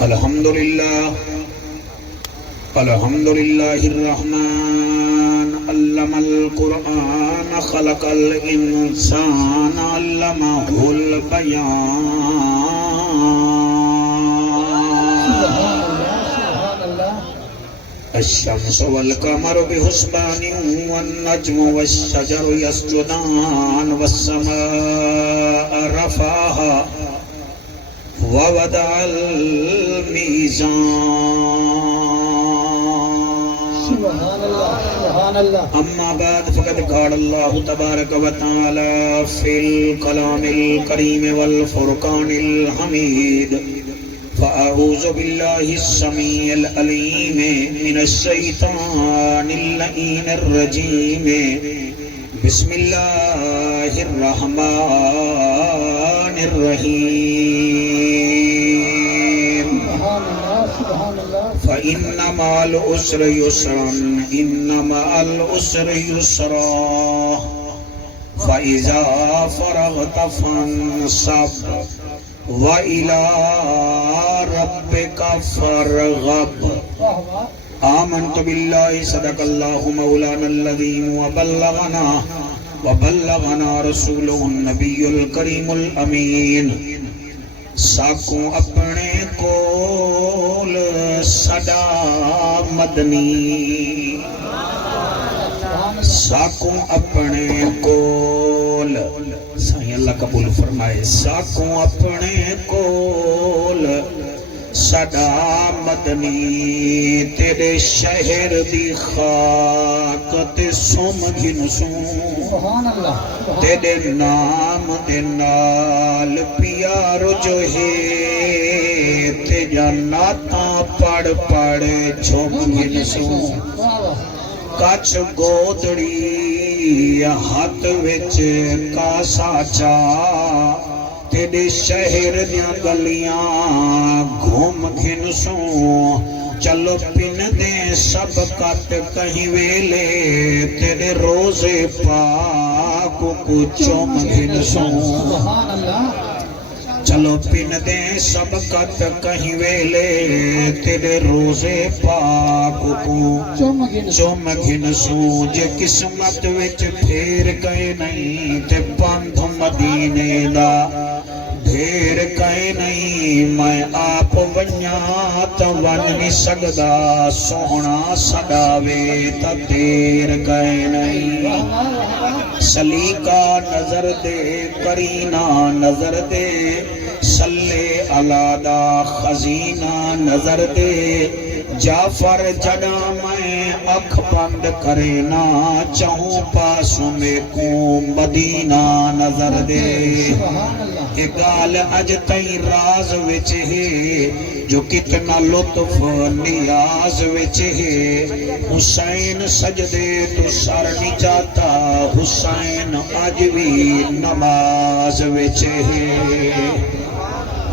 الحمد لله الرحمن علم القرآن خلق الإنسان علمه البيان الشمس والقمر بحسبان والنجم والشجر يسجدان والسماء رفعها ووضع الميزان سبحان الله أما بعد فقد قال الله تبارك وتعالى في الكلام الكريم والفرقان الحميد فأعوذ بالله السميع العليم من الشيطان اللعين الرجيم بسم الله الرحمن الرحيم فإن مع العسر يسرا إن مع العسر يسرا فإذا فرغت فانصب وإلى ربك فارغب آمنت بالله صدق الله مولانا العظيم وبلغنا رسوله النبي الكريم الأمين ساکوں اپنے کول صدا مدنی ساکوں اپنے کول سائیں اللہ قبول فرمائے ساکوں اپنے کول صدا مدنی تیرے شہر دی خاک تے سوم گھن سوں تیرے نام دے نال پیار جو ہے تے جناتاں پڑھ پڑھ جھوم گھن سوں کچھ گودڑی ہاتھ وچ کاسا چا تیرے شہر دیاں گلیاں گھوم گھن سوں چلو پن دے سب کٹ کہیں ویلے تیرے روزے پاک کو چوم گھن سوں چلو پن دے سب کٹ کہیں ویلے تیرے روزے پاک کو چوم گھن سوں جے قسمت وچ پھیر گئے نہیں تے بندھ مدینے دا ڈھیر کہیں نہیں میں آپ ونیاں تو ون نہیں سکدا سونا سڈاوے تا دیر کہیں نہیں سلیقہ نظر دے کرینہ نظر دے صلی اللہ دا خزینہ نظر دے جعفر جڑا میں اکھ بند کرینا چاہوں پاسوں میں کو مدینہ نظر دے ایک گال اج تئی راز وچ ہے جو کتنا لطف نیاز وچ ہے حسین سجدے تو سر نہیں جاتا حسین اج بھی نماز وچ ہے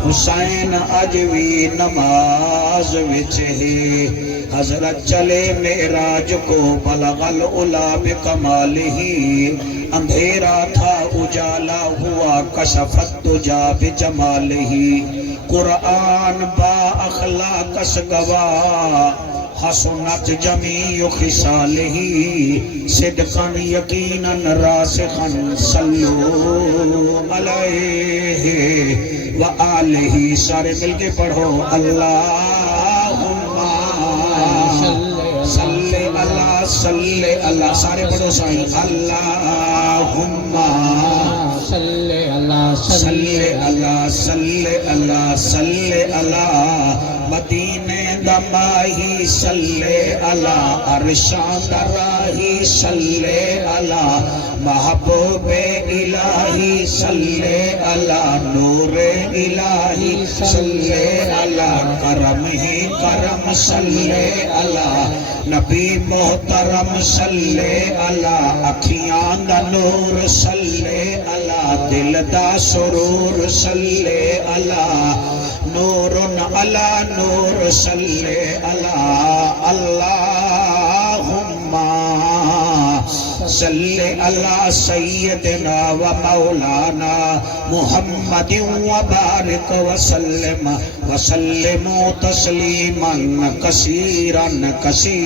حسین اج بھی نماز وچ ہے حضرت چلے معراج کو بلغ العلا بکمالہ اندھیرا تھا اجالا ہوا کشفت تجا بجمالہ قرآن با اخلاق گواہ حسنت جمیع خصالہ صدقا یقینا راسخا صلو علیہ وآلہ سارے مل کے پڑھو اللہم صلی اللہ صلی اللہ سارے پڑھو سائیں اللہم صلی اللہ صلی اللہ صلی اللہ صلی اللہ مدینے دماہی صلی اللہ عرشان دراہی صلی اللہ محبوب الہی صلی اللہ نور الہی صلی اللہ کرم ہی کرم صلی اللہ نبی محترم صلی اللہ اکھیاں دا نور صلی اللہ دل دا سرور صلی اللہ نور علی نور صلی اللہ اللہم صلی علی سیدنا و مولانا محمد و بارک وسلم وسلم تسلیما کثیرا کثیرا۔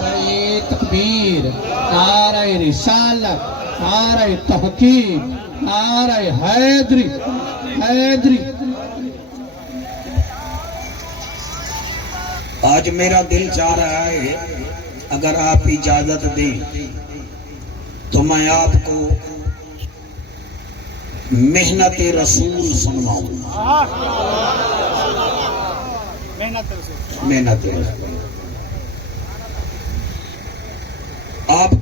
نعرہ تکبیر، نعرہ رسالت، نعرہ تحقیق، نعرہ حیدری حیدری۔ آج میرا دل چاہ رہا ہے اگر آپ اجازت دیں تو میں آپ کو محنت رسول سنواؤں۔ محنت رسول آپ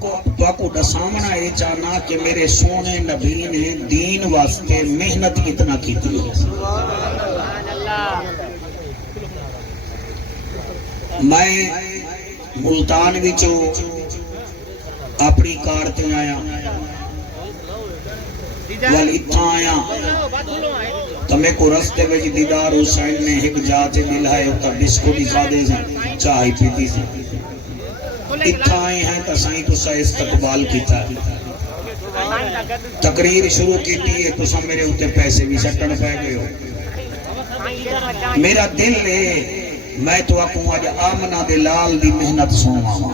کو دسامنا یہ چاہنا کہ میرے سونے نبی نے دین واسطے محنت کتنا کی تھی۔ میں ملتان وچوں اپنی کار تے آیا وال اتھاں آیا تو میں کو رستے وچ دیدار حسین نے ایک جاتے ملائے تو بسکٹ کھادے سے چائے پیتی سے اتھاں آئے ہیں تو سائیں تو سا استقبال کیتا ہے، تقریر شروع کیتی ہے تو سب میرے ہوتے پیسے بھی سٹن پہ گئے ہو۔ میرا دل ہے میں تو آکوں آج آمنہ دے لال دی محنت سنوا ہوں۔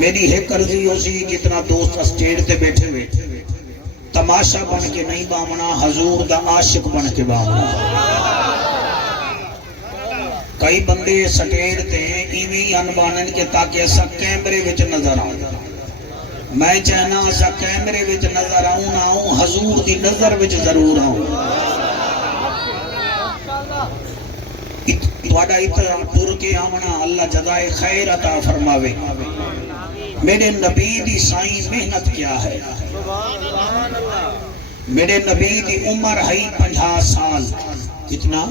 میری ہے کرزی ہو سی جتنا دوست اسٹیج تے بیٹھے ہوئے تماشا بن کے نہیں بامنا، حضور دا عاشق بن کے بامنا۔ کئی بندے سٹیج تے ایویں انبانن کے تاکہ ایسا کیمرے وچ نظر آؤں۔ میں چاہنا ایسا کیمرے وچ نظر آؤں نہ آؤں، حضور دی نظر وچ ضرور آؤں۔ تھوڑا اتنا ٹر کے آمنا اللہ جزائے خیر عطا فرماوے۔ میرے نبی دی سائیں محنت کیا ہے؟ میرے نبی دی عمر ہے 50 سال۔ کتنا؟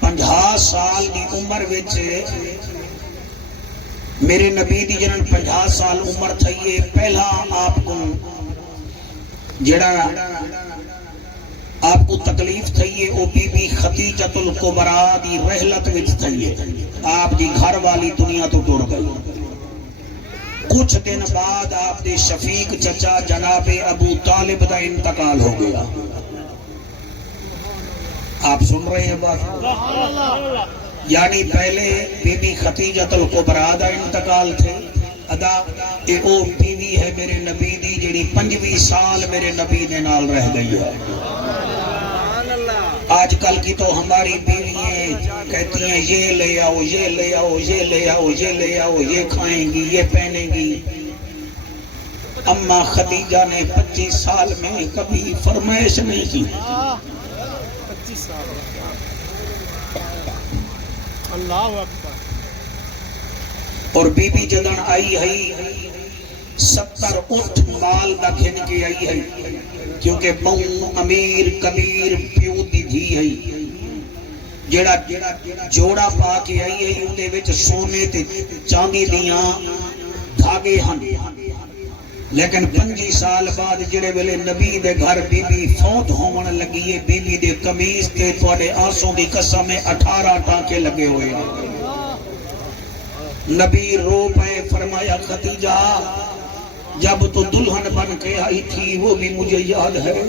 50 سال دی عمر وچ میرے نبی دی جنن 50 سال عمر تھئیے پہلا آپ کو جڑا آپ کو تکلیف تھئیے او بی بی خدیجۃ الکبریٰ دی رحلت وچ تھئیے، آپ دی گھر والی دنیا تو ٹر گئی۔ کچھ دن بعد آپ دے شفیق چچا جناب ابو طالب دا انتقال ہو گیا۔ آپ سن رہے ہیں بات؟ یعنی پہلے بی بی خدیجۃ الکبریٰ دا انتقال تھے ادا اے او بیوی ہے میرے نبی دی جڑی 25 سال میرے نبی دے نال رہ گئی ہے۔ آج کل کی تو ہماری بیویاں کہتی ہیں یہ لے آؤ یہ لے آؤ یہ لے آؤ یہ لے آؤ، یہ کھائیں گی یہ پہنیں گی۔ اما خدیجہ نے 25 سال میں کبھی فرمائش نہیں کی۔ اللہ اکبر۔ اور بی بی جدن آئی ہے 70 اٹھ مال دا گھن کے آئی ہے، کیونکہ بہوں امیر کبیر پیو دی دھی ہے، جڑا جوڑا پا کے آئی ہے اندے وچ سونے تے چاندی دیاں دھاگے ہن۔ لیکن 25 سال بعد جڑے ویلے نبی دے گھر بی بی فوت ہون لگی ہے، بی بی دے قمیص تے تواڈے آنسوں دی قسم 18 ٹانکے لگے ہوئے ہیں۔ نبی رو پے، فرمایا خدیجہ جب تو دلہن بن کے آئی تھی وہ بھی مجھے یاد ہے،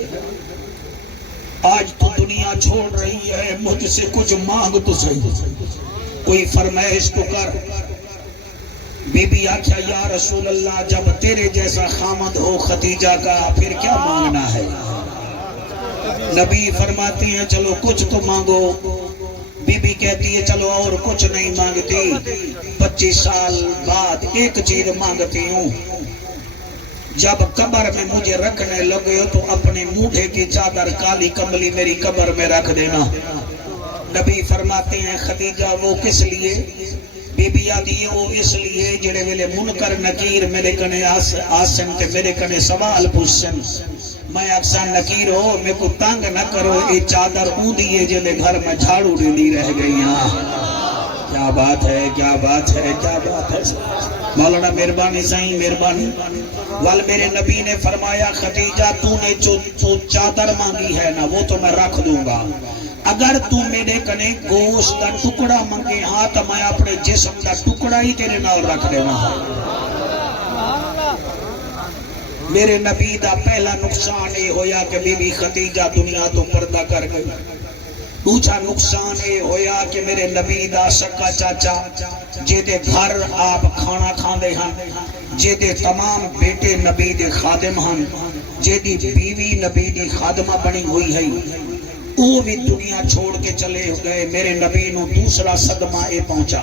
آج تو دنیا چھوڑ رہی ہے، مجھ سے کچھ مانگ تو صحیح، کوئی فرمائش تو کر۔ بی بی آکھیا یا رسول اللہ جب تیرے جیسا خامد ہو خدیجہ کا پھر کیا مانگنا ہے؟ نبی فرماتے ہیں چلو کچھ تو مانگو۔ بی بی کہتی ہے چلو اور کچھ نہیں مانگتی، 25 سال بعد ایک چیز مانگتی ہوں، جب قبر میں مجھے رکھنے لگے ہو تو اپنے موڈھے کی چادر کالی کملی میری قبر میں رکھ دینا۔ نبی فرماتے ہیں خدیجہ وہ کس لیے؟ بی بی آدھی وہ اس لیے جڑے ویلے منکر نکیر میرے کنے آسن تے میرے کنے سوال پوچھن، میں اکثر نکیر ہو میں کو تنگ نہ کرو، یہ چادر اون دیئے جلے گھر میں جھاڑو ڈیلی رہ گئی ہاں۔ کیا بات ہے کیا بات ہے کیا بات ہے۔ مولانا مہربانی سائیں مہربانی۔ وال میرے نبی نے فرمایا خدیجہ تو نے جو چادر مانگی ہے نا وہ تو میں رکھ دوں گا، اگر تو میرے کنے گوشت دا ٹکڑا منگے ہاں تو میں اپنے جسم دا ٹکڑا ہی تیرے نال رکھ دینا ہاں۔ میرے نبی دا پہلا نقصان یہ ہویا کہ بی بی خدیجہ دنیا تو پردہ کر گئی۔ دوسرا نقصان یہ ہویا کہ میرے نبی دا سکا چاچا جیدے گھر آپ کھانا کھان دے ہن، جیدے تمام بیٹے نبی دے خادم ہن، جیدی بیوی نبی دی خادمہ بنی ہوئی ہے، وہ بھی دنیا چھوڑ کے چلے گئے۔ میرے نبی نو دوسرا صدمہ اے پہنچا،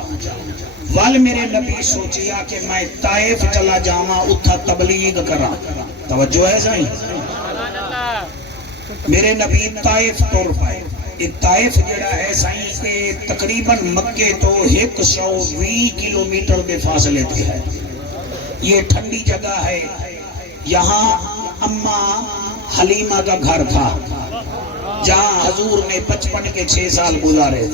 وال میرے نبی سوچیا کہ میں طائف چلا جاما اتھا تبلیغ کرا۔ توجہ ہے سائیں؟ میرے نبی طائف طور پائے۔ یہ طائف جڑا ہے سائیں کے تقریباً مکے تو 120 کلومیٹر دے فاصلے تھے ہے۔ یہ ٹھنڈی جگہ ہے، یہاں اماں حلیمہ کا گھر تھا جہاں حضور نے 55 کے 6 سال گزارے۔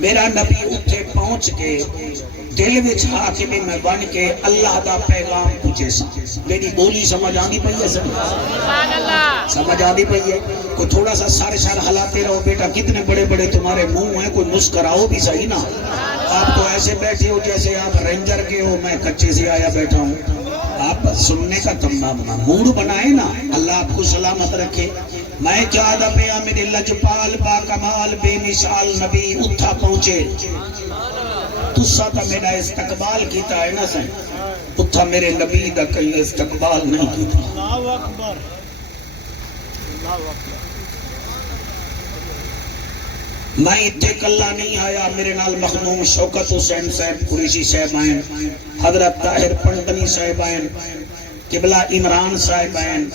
میرا نبی اتھے پہنچ کے دل وچ حاکم میں بن کے اللہ دا پیغام پوچھے سا۔ میری بولی سمجھ آندی پئی ہے؟ سمجھ آندی پئی ہے؟ کوئی تھوڑا سا سارے ہلاتے رہو بیٹا، کتنے بڑے بڑے تمہارے منہ ہیں، کوئی مسکراؤ بھی صحیح نا۔ آپ تو ایسے بیٹھے ہو جیسے آپ رینجر کے ہو، میں کچے سے آیا بیٹھا ہوں۔ آپ سننے کا موڈ بنائے نا، اللہ آپ کو سلامت رکھے۔ میں کیا آدھا پیا میرے لجپال با کمال بے مثال نبی اتھا پہنچے، تسا تا میرا استقبال کیتا ہے نا سن، اتھا میرے نبی دا کئی استقبال نہیں کیتا۔ اللہ اکبر، اللہ اکبر۔ میں اتھے کلا نہیں آیا، میرے نال مخدوم شوکت حسین صاحب قریشی صاحب آئین، حضرت طاہر پنڈنی صاحب آئین، قبلہ عمران صاحب آئین،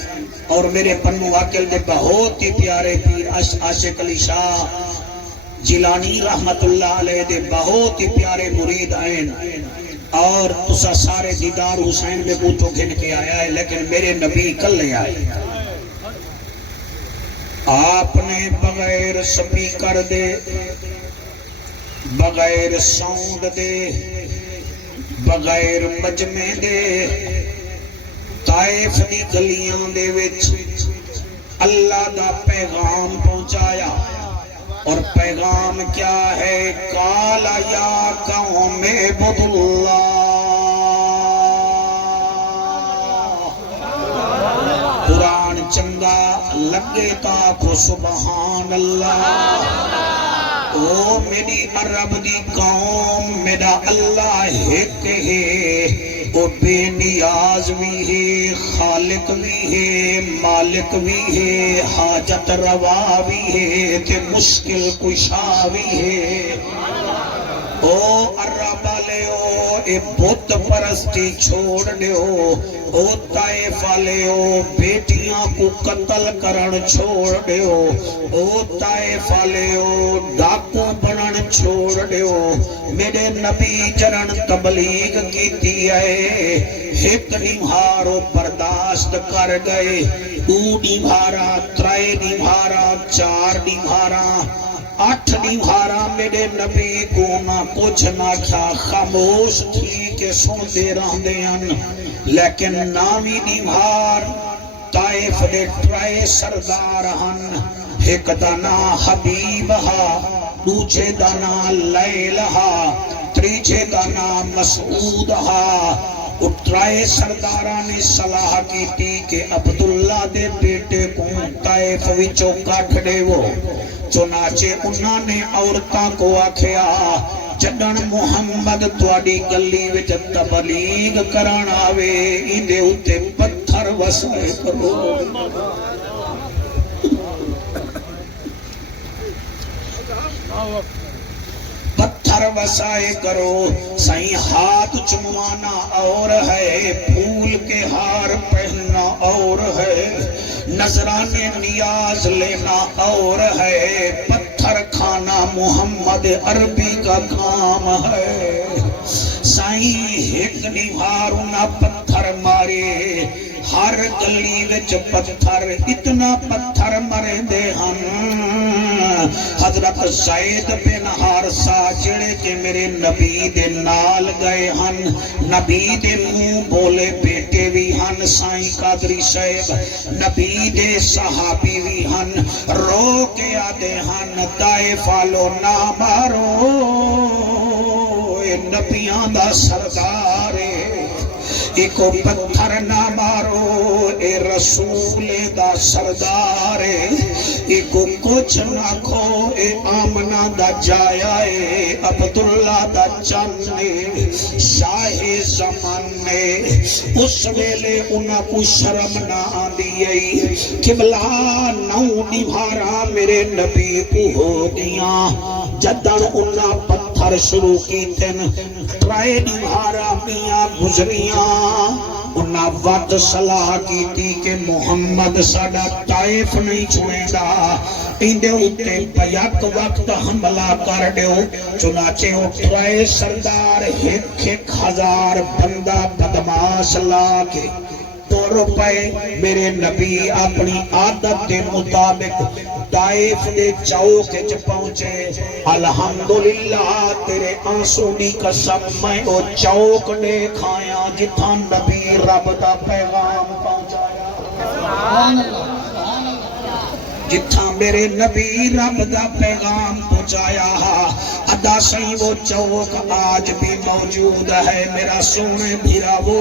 اور میرے پنو واقل دے بہت ہی پیارے پیر عاشق علی شاہ جیلانی رحمت اللہ علیہ دے بہت ہی پیارے مرید آئین، اور تسا سارے دیدار حسین میں بوتو گھن کے آیا ہے، لیکن میرے نبی کل لے آئے۔ آپ نے بغیر سپیکر دے، بغیر ساؤنڈ دے، بغیر مجمع دے، طائف دی گلیاں دے وچ اللہ دا پیغام پہنچایا۔ اور پیغام کیا ہے؟ قالا یا قوم اعبدوا اللہ۔ قرآن چنگا لگے تا کو سبحان اللہ۔ او میری عرب دی قوم، میرا اللہ ایک ہے، وہ بے نیاز بھی ہے، خالق بھی ہے، مالک بھی ہے، حاجت روا بھی ہے، تے مشکل کشا بھی ہے۔ او عرب والےو، اے بت پرستی چھوڑ دیو، او طائف والےو بیٹیاں کو قتل کرن چھوڑ دیو، او طائف والےو ڈاکو بنن چھوڑ دیو۔ میرے نبی جرن تبلیغ کیتی ہے، ایک نمہارو برداشت کر گئے، دو نمہارا، ترے نمہارا، 4 نمہارا، 8 نمہارا، میرے نبی کو نہ کچھ نہ کیا، خاموش تھی کہ سنتے رہندے ہیں۔ لیکن نامی نمہار طائف دے ترے سردار ہن، ایک دانا حبیب ہا، دوجے دانا لیل ہا، تریجے دانا مسعود ہا۔ اترائے سرداران نے صلاح کی تھی کہ عبداللہ دے بیٹے کو طائف وچوں کٹ دے وہ۔ چنانچہ انہوں نے عورتاں کو آکھیا، جدن محمد تواڈی گلی وچ تبلیغ کرن آوے، ایندے اُتے پتھر وسائے کرو۔ پتھر وسائے کرو۔ سائیں ہاتھ چموانا اور ہے، پھول کے ہار پہننا اور ہے، نذرانے نیاز لینا اور ہے، پتھر کھانا محمد عربی کا کام ہے۔ سائیں ایک نمہار نہ پتھر مارے، ہر گلی وچ پتھر، اتنا پتھر مرے دے ہن۔ حضرت زید بن حارثہ جڑے کہ میرے نبی دے نال گئے ہن، نبی دے منہ بولے بیٹے بھی ہن، سائیں قادری صاحب نبی دے صحابی بھی ہن رو کے آدے ہن طائف والو نہ مارو اے نبیاں دا سردار ایکو پتھر نہ مارو اے رسول دا سردار ایکو کچھ نہ کھو اے آمنہ دا جایا اے عبداللہ دا چانے شاہ زمانے اس ویلے انہاں کو شرم نہ آدھی قبلہ نو نبھارا میرے نبی کو ہو گیا جدن انہاں پتھر شروع کی تن ٹرائے نبھارا میاں گزریاں انہاں ود صلاح کی تھی کہ محمد ساڑا طائف نہیں چھوڑے گا اندے اتے بیک وقت حملہ کر دیو چنانچہ اٹھائے سردار ایک ہزار بندہ بدماش لا کے روپے میرے نبی اپنی عادت کے مطابق طائف دے چوک وچ پہنچے الحمدللہ تیرے آنسو دی قسم میں او چوک نے کھایا جتھاں نبی رب دا پیغام پہنچایا سبحان اللہ جتھاں میرے نبی رب دا پیغام پہنچایا ادا سہی وہ چوک آج بھی موجود ہے میرا سونے بھیراو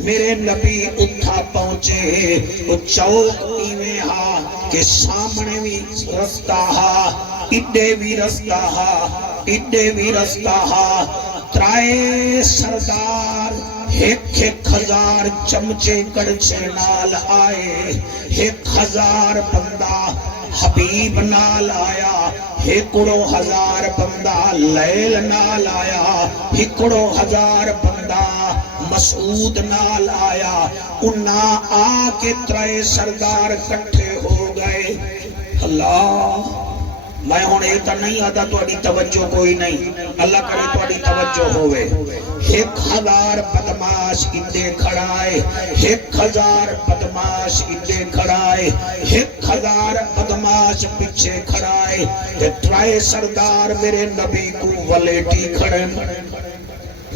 میرے نبی اتھا پہنچے وہ چوک ایویں ہا کہ سامنے بھی رستہ ہا اڈے بھی رستہ ہا اڈے بھی رستہ ہا ترائے سردار ایک ہزار چمچے کڑچے نال آئے 1000 بندہ حبیب نال آیا ہکڑو 1000 بندہ لیل نال آیا ہکڑو 1000 بندہ مسعود نال آیا انہاں آ کے ترائے سردار کٹھے ہو گئے اللہ میں ہوں یہ تو نہیں آتا تھوڑی توجہ کوئی نہیں اللہ کرے تھوڑی توجہ ہوئے 1000 بدماش اندے کھڑائے 1000 بدماش اندے کھڑائے 1000 بدماش پیچھے کھڑائے ترائے سردار میرے نبی کو ولیٹی کھڑن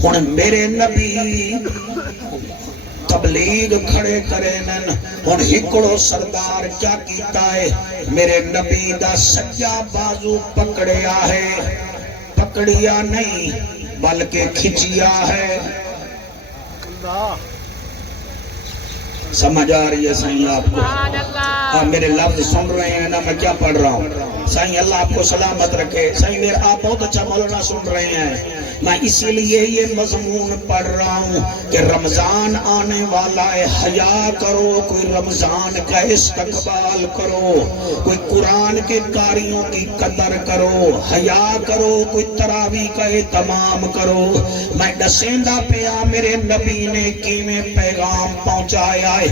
ہن میرے نبی تبلیغ کھڑے کرنن ہن ہکڑو سردار کیا کیتا ہے میرے نبی دا سجا بازو پکڑیا ہے پکڑیا نہیں بلکہ کھچیا ہے سمجھ آ رہی ہے سائیں آپ کو آپ میرے لفظ سن رہے ہیں نا میں کیا پڑھ رہا ہوں سائیں اللہ آپ کو سلامت رکھے سائیں میرے آپ بہت اچھا مولانا سن رہے ہیں میں اسی لیے یہ مضمون پڑھ رہا ہوں کہ رمضان آنے والا ہے حیا کرو کوئی رمضان کا استقبال کرو کوئی قرآن کے قاریوں کی قدر کرو حیا کرو کوئی تراویح کا اہتمام کرو میں دسیندہ پیا میرے نبی نے کیویں پیغام پہنچایا ہے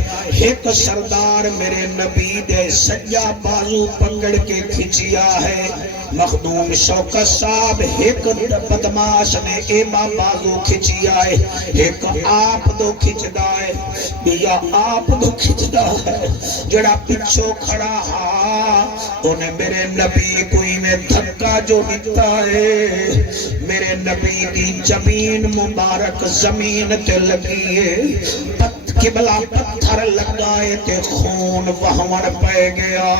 ایک سردار میرے نبی دے سجا بازو پکڑ کے کھچیا ہے مخدوم شوکت صاحب ایک بدماش نے ایما بازو کھچیا ہے ایک آپ دو کھچدا ہے بیا آپ دو کھچدا ہے جڑا پچھو کھڑا ہا انہیں میرے نبی کوئی میں دھکا جو دیتا ہے میرے نبی دی زمین مبارک زمین تے لگی ہے قبلہ پتھر لگائے تے خون وہمر پہ گیا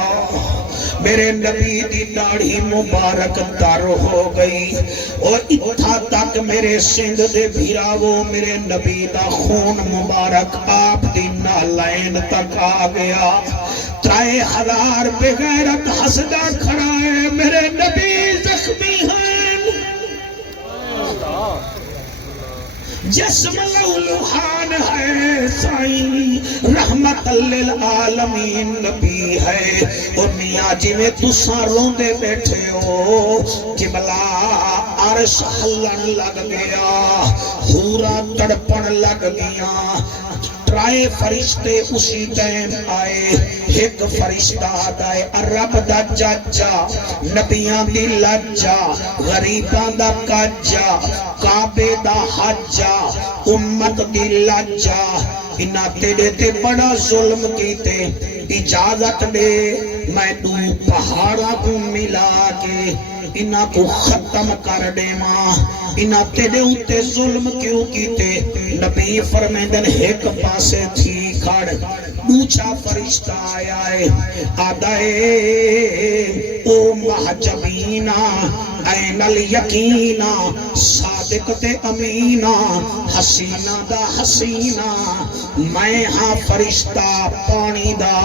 میرے نبی دی داڑھی مبارک در ہو گئی اور اتھا تک میرے سندھ دے بھیراو میرے نبی دا خون مبارک آپ دی نالین تک آ گیا 3000 بغیرت حسدہ کھڑا ہے میرے نبی زخمی ہیں جسم لولوحان ہے سائیں رحمت للعالمین نبی ہے اور میاں جی میں تساں روندے بیٹھے ہو قبلہ عرش ہلن لگ گیا حورا تڑپن لگ گیا ترائے فرشتے اسی ٹائم آئے ایک فرشتہ آئے عرب دا جاجا نبیان دی لجا غریبان دا کاجا کعبے دا حجا امت دی لجا انہاں تیرے تے بڑا ظلم کیتے اجازت دے میں دو پہاڑا کو ملا کے انہاں کو ختم کر دے ماں انہاں تیرے ہوتے ظلم کیوں کیتے نبی فرمیدن ایک پاسے ٹھیک کھڑ دوچا فرشتہ آیا ہے آدائے او محجبینا این الیقینا صادق تے امینا حسینہ دا حسینہ میں ہاں فرشتہ پانی دا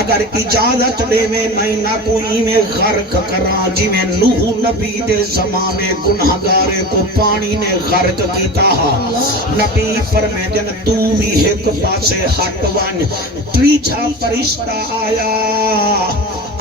اگر اجازت دے میں نہ کوئی میں غرق کرا جی میں نوح نبی دے زمانے گناہگارے کو پانی نے غرق کیتا ہا نبی فرمیدن تو بھی ایک پاسے ہٹ ون تریچا فرشتہ آیا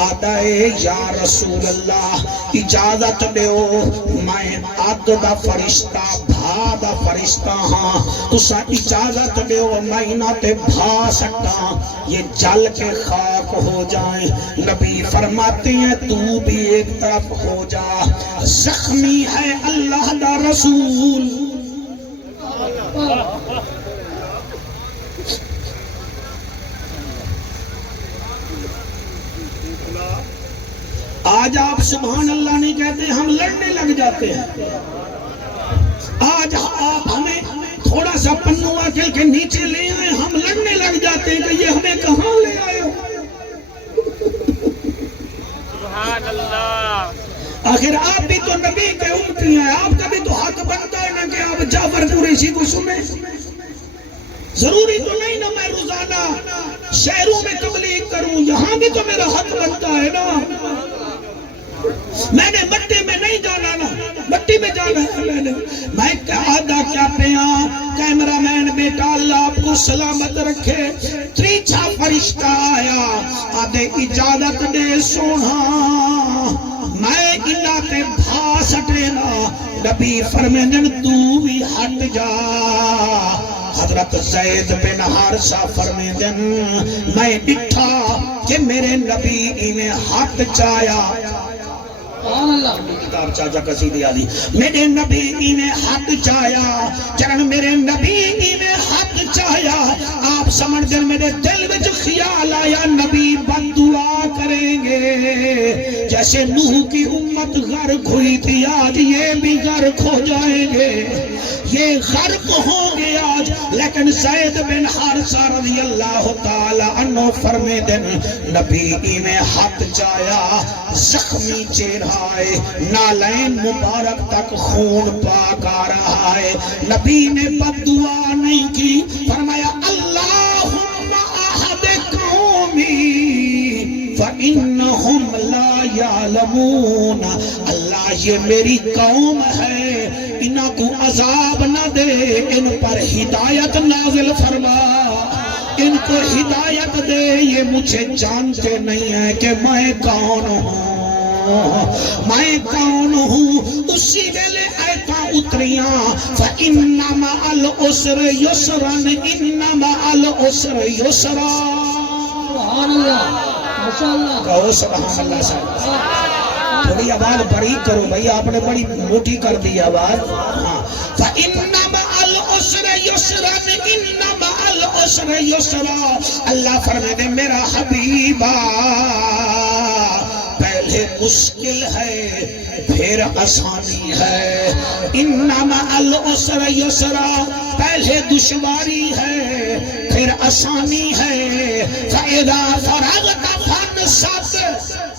آدائے یا رسول اللہ اجازت دیو میں آگ دا فرشتہ بھا دا فرشتہ ہاں تسا اجازت دیو میں نہ تے بھا سکتا یہ جل کے خاک ہو جائیں نبی فرماتے ہیں تو بھی ایک طرف ہو جا زخمی ہے اللہ دا رسول آج آپ سبحان اللہ نہیں کہتے ہم لڑنے لگ جاتے ہیں آج آپ ہمیں تھوڑا سا پنو عقل کے نیچے لے آئے ہم لڑنے لگ جاتے ہیں کہ یہ ہمیں کہاں لے آئے ہو سبحان اللہ آخر آپ بھی تو نبی کے امتی ہیں آپ کا بھی تو حق بنتا ہے نا کہ آپ جعفر قریشی کو سنیں ضروری تو نہیں نا میں روزانہ شہروں میں تبلیغ کروں یہاں بھی تو میرا حق بنتا ہے نا میں نے مٹی میں نہیں جانا نا مٹی میں جانا ہے میں آدھا کیا پیاں کیمرہ مین بیٹا اللہ آپ کو سلامت رکھے تریچا فرشتہ آیا آدھے اجازت دے سونا میں انہاں تے بھا سٹینا نبی فرمیدن تو بھی ہٹ جا حضرت زید بن حارثہ فرمیدن میں ڈٹھا کہ میرے نبی انہیں ہاتھ چایا کتاب چاچا قصیدی آدھی میرے نبی انہیں ہاتھ چایا چرن میرے نبی انہیں ہاتھ چایا آپ سمجھ دیں میرے دل میں جو خیال آیا نبی بد دعا کریں گے جیسے نوح کی امت غرق ہوئی تھی آج یہ بھی غرق ہو جائیں گے یہ غرق ہوں گے آج لیکن زید بن حارثہ رضی اللہ تعالی عنہ فرمیدن نبی انہیں ہاتھ چایا زخمی چہرہ ہے نالین مبارک تک خون پاک آ رہا ہے نبی نے بد دعا نہیں کی فرمایا اللہم احد قومی فَإِنَّهُمْ لَا يَعْلَمُونَ اللہ یہ میری قوم ہے انہاں کو عذاب نہ دے ان پر ہدایت نازل فرما ان کو ہدایت دے یہ مجھے جانتے نہیں ہیں کہ میں کون ہوں میں کون ہوں اسی ویلے آیتاں اتریاں فَإِنَّ مَعَ الْعُسْرِ يُسْرًا إِنَّ مَعَ الْعُسْرِ يُسْرًا سبحان اللہ ماشاءاللہ کہو سبحان اللہ صاحب تھوڑی آواز بڑی کرو بھئی آپ نے بڑی موٹی کر دی آواز فَإِنَّ مَعَ الْعُسْرِ يُسْرًا إِنَّ مَعَ الْعُسْرِ يُسْرًا اللہ فرمائے میرا حبیبہ پہلے مشکل ہے پھر آسانی ہے انما العسر یسرا پہلے دشواری ہے پھر آسانی ہے فَإِذَا فَرَغْتَ فَانْصَبْ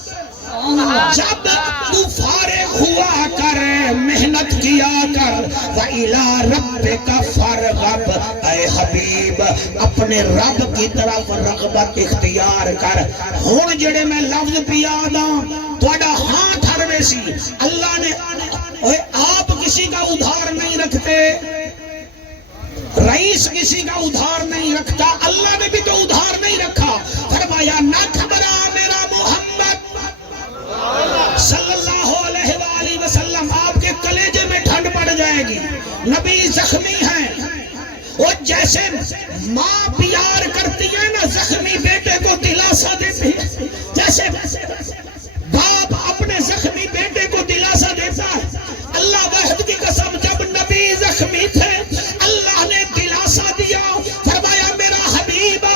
جب تو فارغ ہوا کر محنت کیا کر وَإِلَىٰ رَبِّكَ فَارْغَب اے حبیب اپنے رب کی طرف رغبت اختیار کر ہون جڑے میں لفظ پیادا توڑا ہاتھ ہروے سی اللہ نے آپ کسی کا ادھار نہیں رکھتے رئیس کسی کا ادھار نہیں رکھتا اللہ نے بھی تو ادھار نہیں رکھا فرمایا نہ گھبرا میرا محمد صلی اللہ علیہ وآلہ وسلم آپ کے کلیجے میں ٹھنڈ پڑ جائے گی نبی زخمی ہیں وہ جیسے ماں پیار کرتی ہے نا زخمی بیٹے کو دلاسا دیتی ہے جیسے باپ اپنے زخمی بیٹے کو دلاسا دیتا ہے اللہ وحد کی قسم جب نبی زخمی تھے اللہ نے دلاسا دیا فرمایا میرا حبیبہ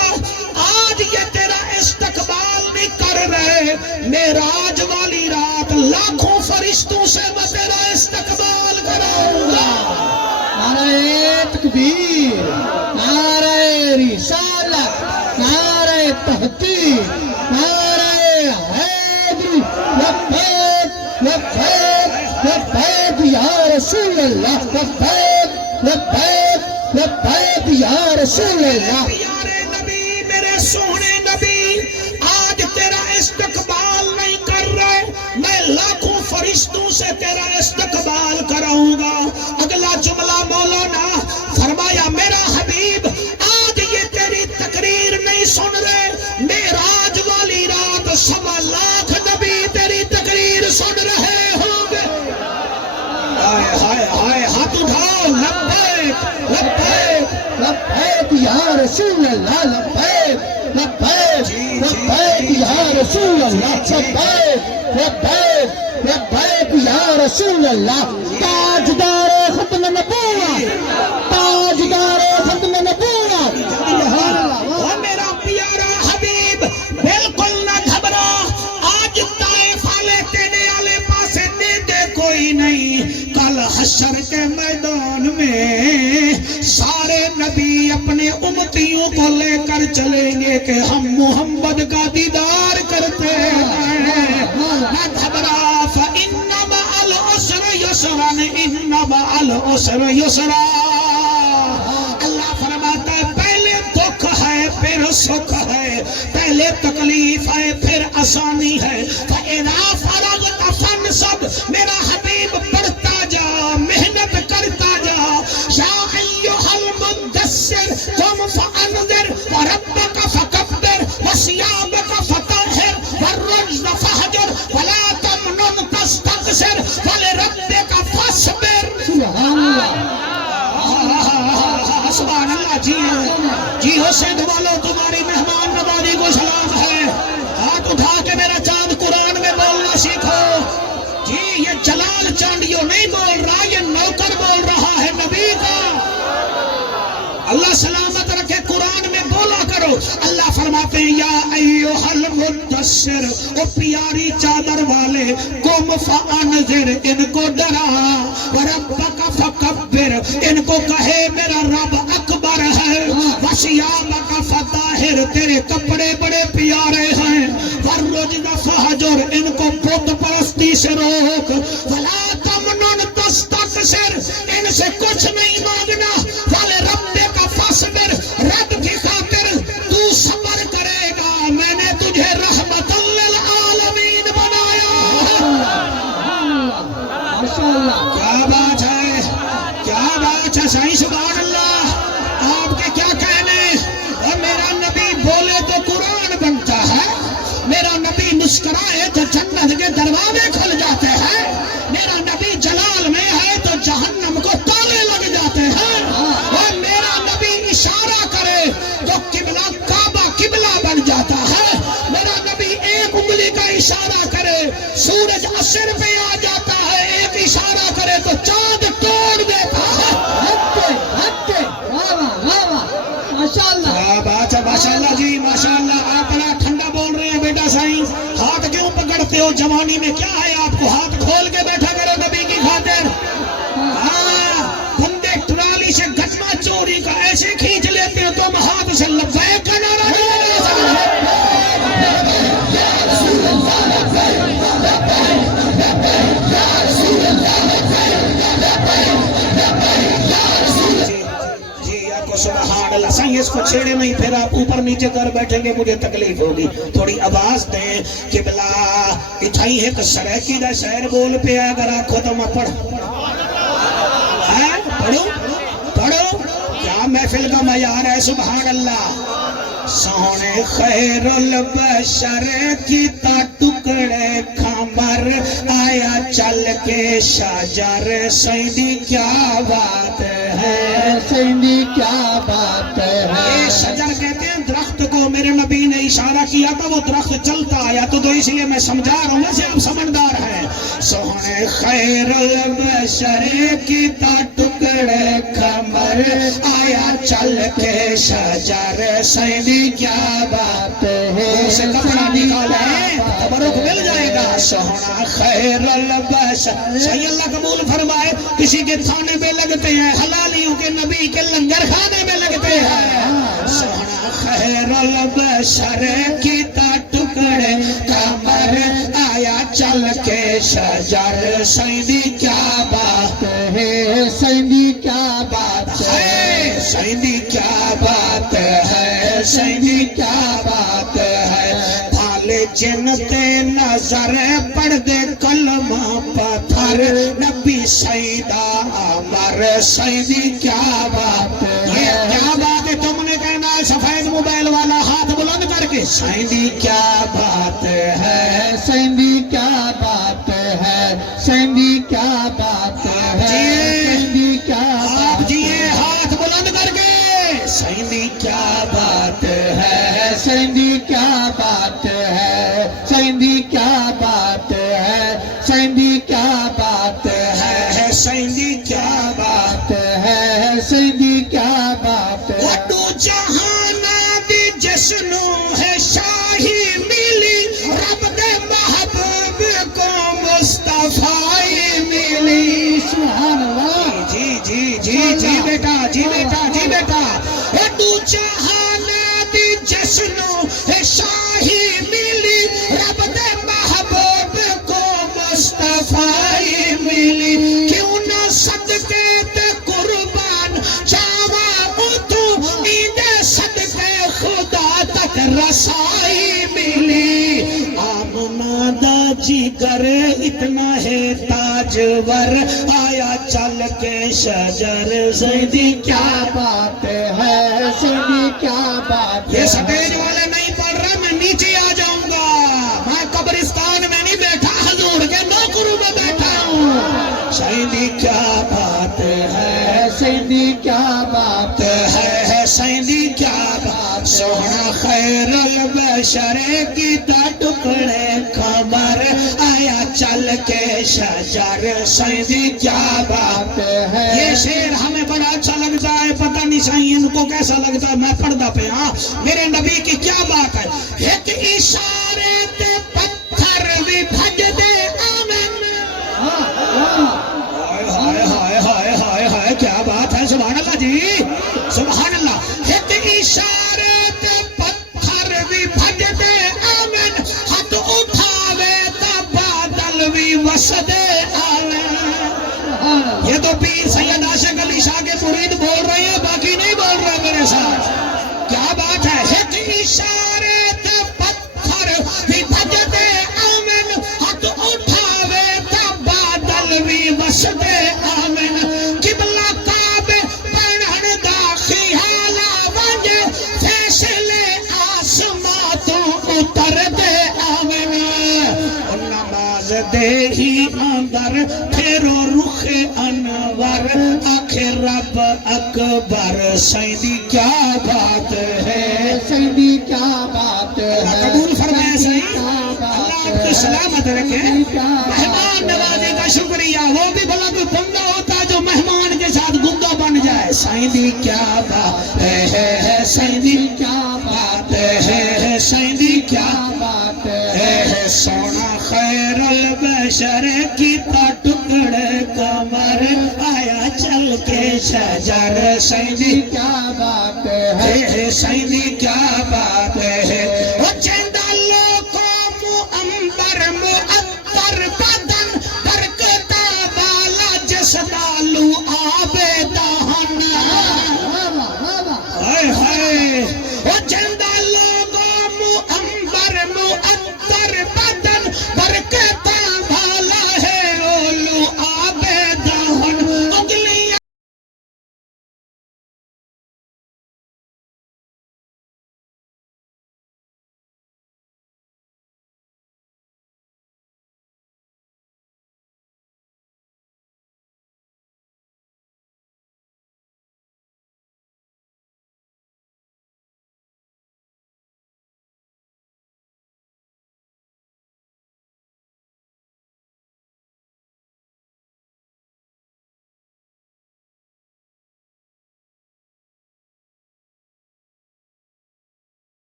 آج یہ تیرا استقبال نہیں کر رہے معراج والی رات لاکھوں فرشتوں سے میں تیرا استقبال کراؤں گا نعرہ تکبیر نعرہ رسالت تحقیق نعرہ حیدری لبیک لبیک لبیک یا رسول اللہ لبیک لبیک لبیک یا رسول اللہ پیارے نبی میرے سونے نبی آج تیرا استقبال نہیں کر رہے میں لاکھوں فرشتوں سے تیرا استقبال کراؤں گا اگلا جملہ مولانا فرمایا میرا حبیب آج یہ تیری تقریر نہیں سن رہے معراج والی رات 1.25 لاکھ نبی تیری تقریر سن رہے ہوں گے ہائے ہائے ہائے ہاتھ اٹھاؤ لبیک لبیک لبیک یا رسول اللہ لبیک لبیک لبیک یا رسول اللہ لبیک لبیک لبیک یا رسول اللہ تاجدار ختم نبوت تاجدار ختم نبوت سبحان اللہ وہ میرا پیارا حبیب بالکل نہ گھبرا آج طائف والے تیرے والے پاسے نیتے کوئی نہیں کل حشر کے میدان میں سارے نبی اپنے امتیوں کو لے کر چلیں گے کہ ہم محمد کا دیدار کرتے ہیں نہ گھبرا فَإِنَّ مَعَ الْعُسْرِ يُسْرًا إِنَّ مَعَ الْعُسْرِ يُسْرًا اللہ فرماتا ہے پہلے دکھ ہے پھر سکھ ہے پہلے تکلیف ہے پھر آسانی ہے فَإِذَا فَرَغْتَ فَانْصَبْ میرا حبیب پڑھتا جا محنت کرتا جا یا ایھا المدثر قم فانذر وربک فکبر وثیابک فطہر والرجز فہجر ولا تمنن تستکثر ولربک فاصبر سبحان اللہ سبحان اللہ جی حسین والو تمہاری مہمان نوازی کو سلام ہے ہاتھ اٹھا کے میرا چاند قرآن میں بولنا سیکھو جی یہ جلال چانڈیو نہیں بول رہا یہ نوکر بول رہا ہے نبی کا اللہ سلامت رکھے قرآن میں بولا کرو اللہ فرماتے ہیں یا ایھا المدثر او پیاری چادر والے قم فانذر ان کو ڈرا وربک فکبر ان کو کہے میرا رب اکبر ہے وثیابک فطہر تیرے کپڑے بڑے پیارے ہیں والرجز فہجر ان کو بت پرستی سے روک ولا تمنن تستکثر ان سے کچھ نہیں مانگنا ولربک فاصبر رب کی خاطر تو صبر کرے گا میں نے تجھے رحمت للعالمین بنایا ماشاءاللہ کیا بات ہے صحیح سبحان اللہ آپ کے کیا کہنے اور میرا نبی بولے تو قرآن بنتا ہے میرا نبی مسکرائے تو جنت کے دروازے کھل جاتے ہیں میرا نبی جلال میں ہے تو جہنم کو تالے لگ جاتے ہیں اور میرا نبی اشارہ کرے تو قبلہ کعبہ قبلہ بن جاتا ہے میرا نبی ایک انگلی کا اشارہ کرے سورج عصر پہ آ جاتا ہے ایک اشارہ کرے تو چاند توڑ دیتا ہے ہٹے واہ واہ واہ ماشاءاللہ کیا بات ہے ماشاءاللہ جی ماشاءاللہ آپ بڑا ٹھنڈا بول رہے ہیں بیٹا سائیں ہاتھ کیوں پکڑتے ہو جوانی میں کیا ہے آپ کو ہاتھ کھول کے بیٹھا کرو نبی کی خاطر ہاں بندے ٹرالی سے گٹما چوری کا ایسے کھینچ لیتے ہو تم ہاتھ سے لبیک کا نعرہ سبحان اللہ سائیں اس کو چھیڑے نہیں پھر آپ اوپر نیچے کر بیٹھیں گے مجھے تکلیف ہوگی تھوڑی آواز دیں کہ بلا اتھائی ایک سریکی دا شہر بول پہ اگر آنکھو تو میں پڑھ پڑھو کیا محفل کا معیار ہے سبحان اللہ سونے خیر البشر کی تا ٹکڑے کھمر آیا چل کے شجر سیدی کیا بات ہے سیدی کیا بات ہے یہ شجر کہتے ہیں درخت کو میرے نبی نے اشارہ کیا تھا وہ درخت چلتا آیا تو اس لیے میں سمجھا رہا ہوں ویسے آپ سمجھدار ہیں سونے خیر البشر کی تا ٹکڑے کھمر آیا چل کے شجر سیدی کیا بات ہے اسے کپڑا نکالا ہے تبرک مل جائے گا سونا خیر البشر صحیح اللہ قبول فرمائے کسی کے تھانے میں لگتے ہیں حلالیوں کے نبی کے لنگر خانے میں لگتے ہیں سونا خیر البشر کی تا ٹکڑے کمر آیا چل کے شجر سیدی کیا بات ہے سیدی کیا بات ہے سیدی کیا بات ہے سیدی کیا بات ہے پھالے جنتے نظر پڑ دے کلمہ پتھر نبی سیدہ عمر سیدی کیا بات ہے یہ کیا بات ہے تم نے کہنا ہے سفید موبائل والا ہاتھ بلند کر کے سیدی کیا بات ہے سیدی کیا بات ہے سیدی کیا بات ہے سیدی کیا آپ جیے ہاتھ بلند کر کے سیدی کیا بات ہے سیدی کیا بات ہے سیدی کیا بات ہے سیدی کیا بات ہے سیدی کیا بات ہے سیدی کیا بات ہے وڈو جہانا دی جشنو ہے شاہی ملی رب دے محبوب کو مصطفی ملی سبحان اللہ جی جی جی جی بیٹا جی بیٹا جی بیٹا وڈو جہانا دی جشنو ہے شاہی ملی رب دے محبوب کو مصطفی ملی کیوں نہ صدقے تے قربان جاوا اتو ایدے صدقے خدا تک رسائی ملی آمنہ دا جگر اتنا ہے تاجور آیا چل کے شجر سیدی کیا بات ہے سیدی کیا بات یہ سٹیج والے نہیں پڑھ رہے میں نیچے آ جاؤں گا میں قبرستان میں نہیں بیٹھا حضور کے نوکروں میں بیٹھا ہوں سیدی کیا بات ہے سیدی کیا بات ہے سیدی کیا بات سونا خیر البشر کی تا ٹکڑے خبر آیا چل کے شجر سیدی کیا بات ہے یہ شعر ہمیں بڑا اچھا لگتا ہے پتہ نہیں صحیح ان کو کیسا لگتا ہے میں پڑھتا پہ ہاں میرے نبی کی کیا بات ہے ایک اشارے تے پتھر بھی بھج دے آمن ہائے ہائے ہائے ہائے ہائے کیا بات ہے سبحان اللہ جی سبحان اللہ ایک اشارے تے پتھر بھی بھج دے آمن ہاتھ اٹھاوے تا بادل بھی وس دے آمن یہ تو پیر سید عاشق علی شاہ کے مرید بول رہے ہیں باقی نہیں بول رہے میرے ساتھ کیا بات ہے ایک اشارے تے پتھر بھی بھج دے آمن ہاتھ اٹھاوے تا بادل بھی وس دے آمن قبلہ کعبے پڑھن دا خیالہ ونجے فیصلے آسماں تو اتر دے آمن نماز دے ہی اندر پھیرو رخ انور آخر رب اکبر سیدی کیا بات ہے سیدی کیا بات ہے قبول فرمائے صحیح اللہ آپ کو سلامت رکھے مہمان نوازی کا شکریہ وہ بھی بھلا کوئی بندہ ہوتا جو مہمان کے ساتھ گنگا بن جائے سیدی کیا بات ہے سیدی کیا بات ہے سیدی کیا بات ہے سونا خیر البشر کی تا ٹکڑے کمر آیا چل کے شجر سیدی کیا بات ہے سیدی کیا بات ہے وہ چندالوں کو معنبر معطر بدن برکتا بالا جس دالو آبے دہن ہائے ہائے وہ چندالوں کو معنبر معطر بدن برکتا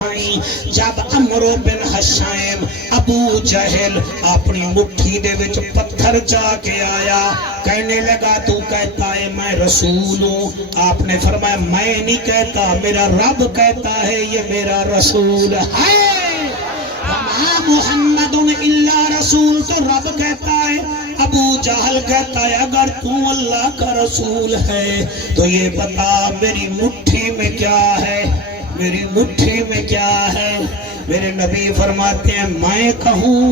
جب عمرو بن حشیم ابو جہل اپنی مٹھی دے وچ پتھر جا کے آیا، کہنے لگا تو کہتا ہے میں رسول ہوں، آپ نے فرمایا میں نہیں کہتا، میرا رب کہتا ہے یہ میرا رسول ہے۔ محمد الا رسول تو رب کہتا ہے، ابو جہل کہتا ہے اگر تو اللہ کا رسول ہے تو یہ بتا میری مٹھی میں کیا ہے، میری مٹھی میں کیا ہے؟ میرے نبی فرماتے ہیں میں کہوں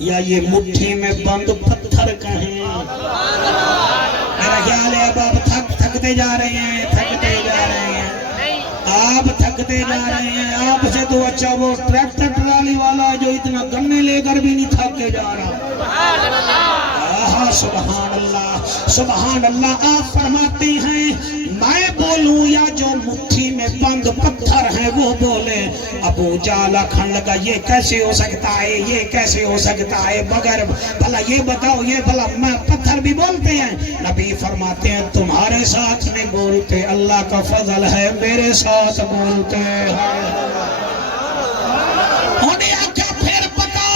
یا یہ مٹھی میں بند پتھر کہیں؟ میرا خیال ہے اب آپ تھکتے جا رہے ہیں، تھکتے جا رہے ہیں، آپ تھکتے جا رہے ہیں۔ آپ سے تو اچھا وہ ٹریکٹر ٹرالی والا ہے جو اتنا گنے لے کر بھی نہیں تھک کے جا رہا۔ سبحان اللہ، سبحان اللہ۔ آپ فرماتے ہیں میں بولوں یا جو مٹھی میں بند پتھر ہیں وہ بولے؟ ابو جہل کھڑنے لگا یہ کیسے ہو سکتا ہے، یہ کیسے ہو سکتا ہے، مگر بھلا یہ بتاؤ یہ بھلا میں پتھر بھی بولتے ہیں؟ نبی فرماتے ہیں تمہارے ساتھ نہیں بولتے، اللہ کا فضل ہے میرے ساتھ بولتے ہیں۔ انہیں آکھا پھر پتا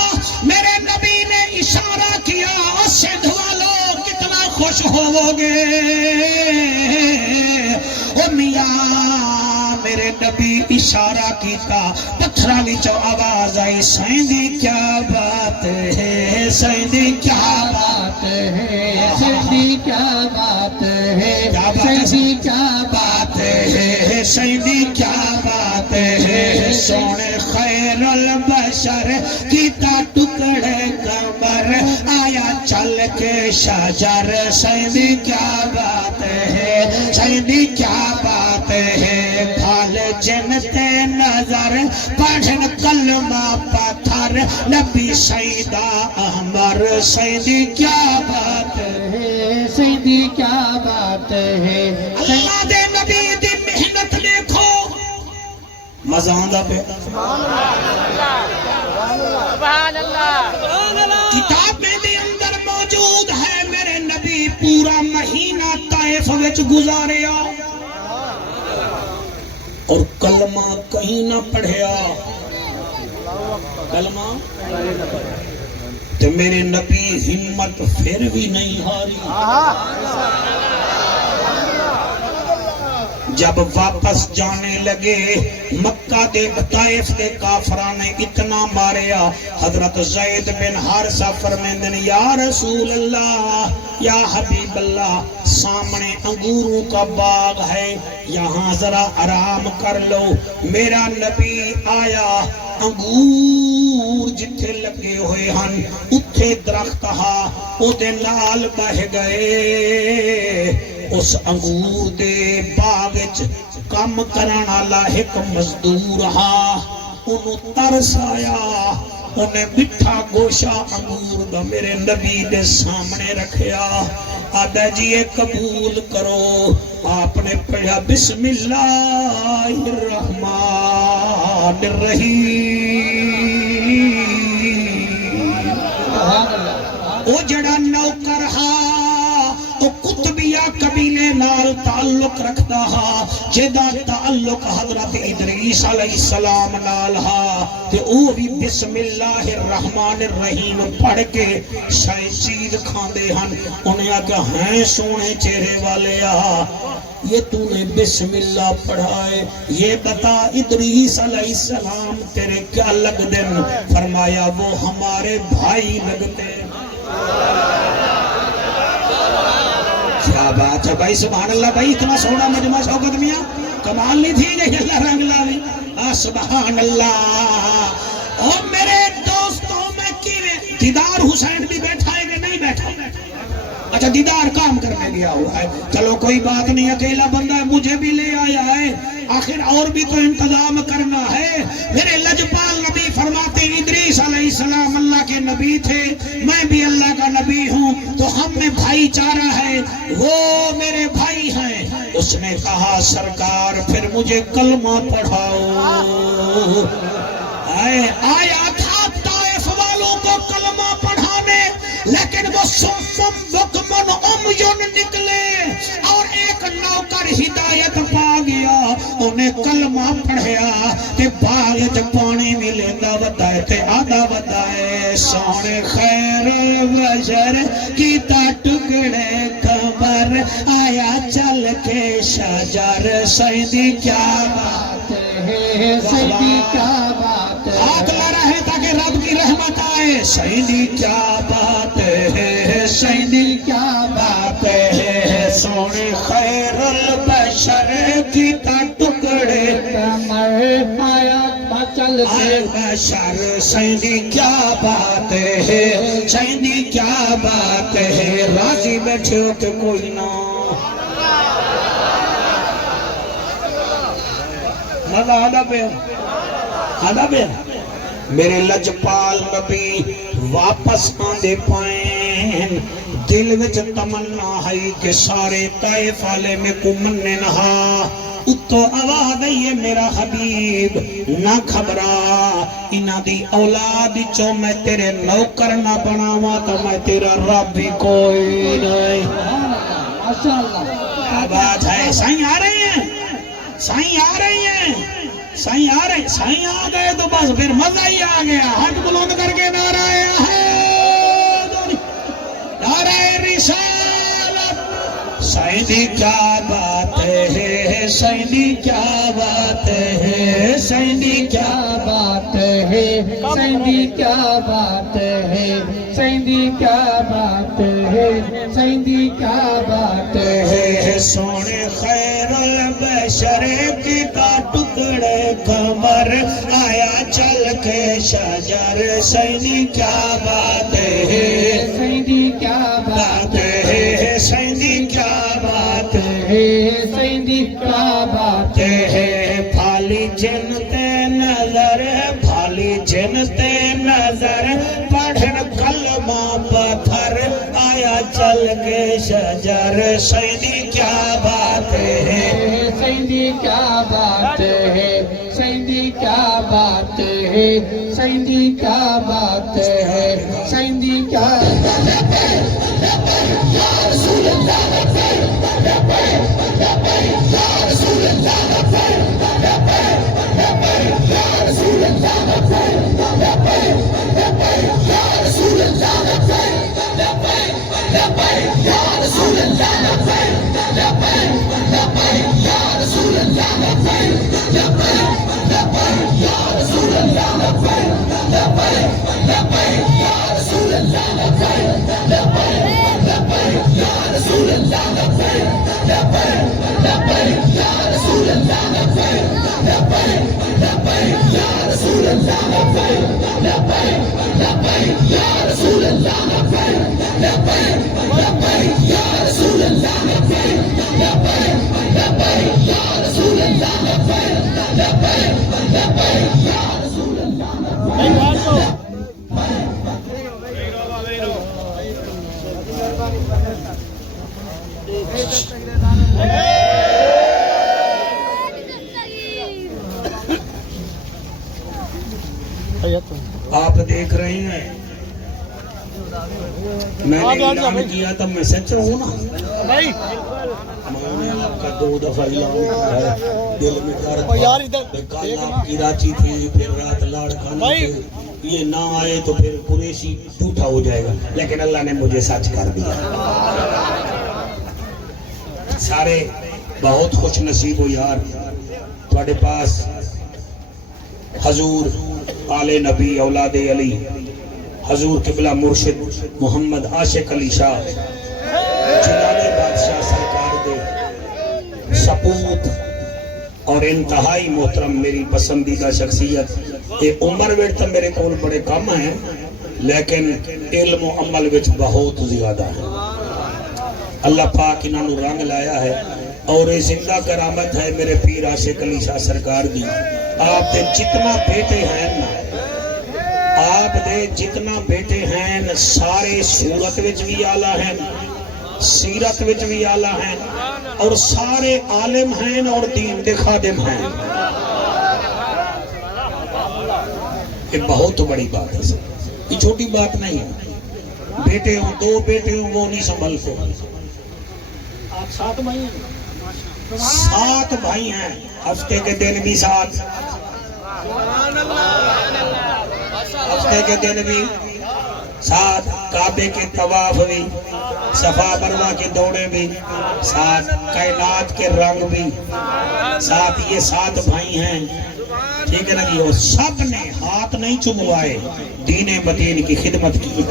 میرے نبی نے اشارہ کیا، اسد والو کتنا خوش ہوگے۔ او میاں میرے نبی اشارہ کیتا، پتھرالی چو آواز آئی سیندی کیا بات ہے، سیندی کیا بات ہے، سیندی کیا بات ہے، سیندی کیا بات ہے، سیندی کیا بات ہے، سونے خیر البشر کیتا ٹکڑے کمر آیا چل کے شجر، سیندی کیا بات ہے، سیندی کیا بات ہے، بھال جنتے نظر پڑھن کلمہ پتھر نبی سیدہ احمر، سیندی کیا بات ہے، سیندی کیا بات ہے۔ اللہ دے نبی دی محنت دیکھو، مزہ آندا پہ۔ سبحان اللہ، کتاب میں بھی اندر موجود ہے میرے نبی پورا مہینہ طائف وچ گزاریا اور کلمہ کہیں نہ پڑھیا، کلمہ تو میرے نبی ہمت پھر بھی نہیں ہاری۔ جب واپس جانے لگے مکہ دے طائف دے کافران نے اتنا ماریا، حضرت زید بن حارثہ فرمیندن یا رسول اللہ یا حبیب اللہ سامنے انگوروں کا باغ ہے، یہاں ذرا آرام کر لو۔ میرا نبی آیا، انگور جتھے لگے ہوئے ہن اتھے درخت ہا او دے نال بہ گئے۔ اس انگور دے باغ کم کرن والا ایک مزدور ہا، انہوں ترس آیا، انہیں مٹھا گوشہ انگور دا میرے نبی دے سامنے رکھیا، آدھا جی یہ قبول کرو۔ آپ نے پڑھا بسم اللہ الرحمن الرحیم۔ او جڑا نوکر ہا تو قطبیہ قبیلے نال تعلق رکھتا ہا، جدا تعلق حضرت ادریس علیہ السلام نال ہا، تے او بھی بسم اللہ الرحمن الرحیم پڑھ کے شاید چیز کھاندے ہن۔ انہیں آگا ہیں سونے چہرے والے آ، یہ تو نے بسم اللہ پڑھائے، یہ بتا ادریس علیہ السلام تیرے کیا لگ دن؟ فرمایا وہ ہمارے بھائی لگتے ہیں۔ کیا بات ہے بھائی، سبحان اللہ بھائی، اتنا سونا مجمع شوکت میاں کمال نہیں تھی کہ اللہ رنگ لاوی۔ سبحان اللہ۔ اور میرے دوستوں میں کیویں دیدار حسین بھی بیٹھا ہے کہ نہیں بیٹھا؟ اچھا دیدار کام کرنے گیا ہوا ہے، چلو کوئی بات نہیں، اکیلا بندہ ہے مجھے بھی لے آیا ہے، آخر اور بھی تو انتظام کرنا ہے۔ میرے لجپال نبی فرماتے ہیں ادریس علیہ السلام اللہ کے نبی تھے، میں بھی اللہ کا نبی ہوں، تو ہم میں بھائی چارہ ہے، وہ میرے بھائی ہیں۔ اس نے کہا سرکار پھر مجھے کلمہ پڑھاؤ۔ آیا تھا طائف والوں کو کلمہ پڑھانے، لیکن وہ صفم وکمن امیون نکلے اور ایک نوکر ہدایت پا گیا، انہیں کلمہ پڑھیا، تے تے آدھا ودائے سونے خیر البشر کیتا ٹکڑے قمر آیا چل کے شجر سیدی کیا بات ہے سیدی کیا بات ہے ہاتھ لے رہے تاکہ رب کی رحمت آئے سیدی کیا بات ہے سیدی کیا بات ہے سونے خیر البشر کیتا ٹکڑے قمر آیا چل کے بشر سیدی کیا بات ہے سیدی کیا بات ہے راضی بیٹھے ہو کہ کوئی نہ مزہ آدھا پہ میرے لجپال نبی واپس آندے پائیں دل وچ تمنا ہے کہ سارے طائف والے میں کو مننے نہا اتو آواز ہے میرا حبیب نہ خبرا انہاں دی اولاد چو میں تیرے نوکر نہ بناواں تو میں تیرا رب بھی کوئی نہیں آواز ہے سائیں آ رہے ہیں سائیں آ رہی ہیں سائیں آ رہے سائیں آ گئے تو بس پھر مزہ ہی آ گیا ہاتھ بلند کر کے نعرہ ہے نعرہ رسالت سیدی کیا بات ہے سیدی کیا بات ہے سیدی کیا بات ہے سیدی کیا بات ہے سیدی کیا بات ہے سیدی کیا بات ہے سونے خیر البشر کیتا ٹکڑے قمر آیا چل کے شجر سیدی کیا بات ہے سیدی کیا بات ہے سیدی کیا بات ہے سیدی کیا بات ہے پھالی جن تے نظر پھالی جن تے نظر پڑھن کلمہ پتھر آیا چل کے شجر سیدی کیا بات ہے سیدی کیا بات ہے سیدی کیا بات ہے سیدی کیا بات ہے سیدی کیا آپ دیکھ رہے ہیں میں نے اعلان کیا تھا میں سچ ہوں نا میں نے آپ کا 2 دفعہ اعلان کیا دل میں درد کل آپ کی راچی تھی پھر رات لاڑ کھانا تھی یہ نہ آئے تو پھر قریشی جھوٹا ہو جائے گا لیکن اللہ نے مجھے سچ کر دیا سارے بہت خوش نصیب ہو یار تھوڑے پاس حضور آل نبی اولاد علی حضور قبلہ مرشد محمد عاشق علی شاہ جلالی بادشاہ سرکار دے سپوت اور انتہائی محترم میری پسندیدہ شخصیت یہ عمر ویٹ تو میرے کول بڑے کم ہیں لیکن علم و عمل وچ بہت زیادہ ہے اللہ پاک انہوں نے رنگ لایا ہے اور یہ زندہ کرامت ہے میرے پیر عاشق علی شاہ سرکار دی آپ دے جتنا بیٹے ہیں نا آپ دے جتنا بیٹے ہیں سارے صورت وچ بھی آلہ ہیں سیرت وچ بھی آلہ ہیں اور سارے عالم ہیں اور دین دے خادم ہیں یہ بہت بڑی بات ہے یہ چھوٹی بات نہیں ہے بیٹے ہوں 2 بیٹے ہوں وہ نہیں سنبھلتے آپ 7 بھائی ہیں 7 بھائی ہیں ہفتے کے دن بھی 7 ہفتے کے دن بھی ساتھ، کعبے کے طواف بھی، صفا مروہ کے دوڑے بھی ساتھ، کائنات کے رنگ بھی ساتھ، یہ 7 بھائی ہیں، ٹھیک ہے نا جی؟ اور سب نے ہاتھ نہیں چموائے، دین مدین کی خدمت کی۔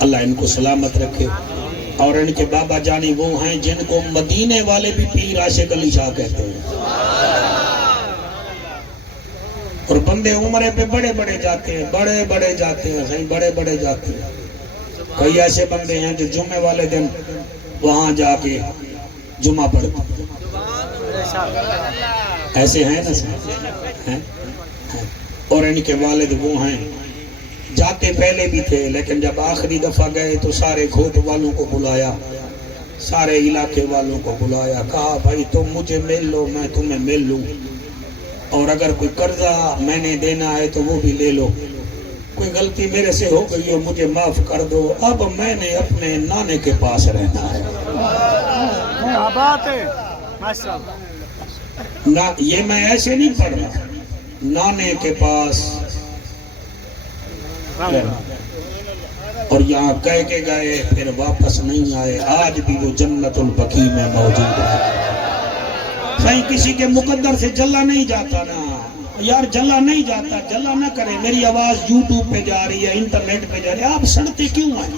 اللہ ان کو سلامت رکھے۔ اور ان کے بابا جانی وہ ہیں جن کو مدینے والے بھی پیر عاشق علی شاہ کہتے ہیں۔ اور بندے عمرے پہ بڑے بڑے جاتے ہیں، بڑے بڑے جاتے ہیں، صحیح بڑے بڑے جاتے ہیں۔ کئی ایسے بندے ہیں جو جمعے والے دن وہاں جا کے جمعہ پڑھتے ہیں، ایسے ہیں نا سر؟ اور ان کے والد وہ ہیں، جاتے پہلے بھی تھے لیکن جب آخری دفعہ گئے تو سارے کھوت والوں کو بلایا، سارے علاقے والوں کو بلایا، کہا بھائی تم مجھے مل لو، میں تمہیں مل لوں، اور اگر کوئی قرضہ میں نے دینا ہے تو وہ بھی لے لو، کوئی غلطی میرے سے ہو گئی ہے مجھے معاف کر دو، اب میں نے اپنے نانے کے پاس رہنا ہے۔ نہ یہ میں ایسے نہیں پڑھ رہا، نانے کے پاس اور یہاں کہہ کے گئے پھر واپس نہیں آئے، آج بھی وہ جنت البقیع میں موجود ہے۔ صحیح کسی کے مقدر سے جلا نہیں جاتا نا یار، جلا نہیں جاتا، جلا نہ کرے۔ میری آواز یوٹیوب پہ جا رہی ہے، انٹرنیٹ پہ جا رہی ہے، آپ سڑتے کیوں ہیں؟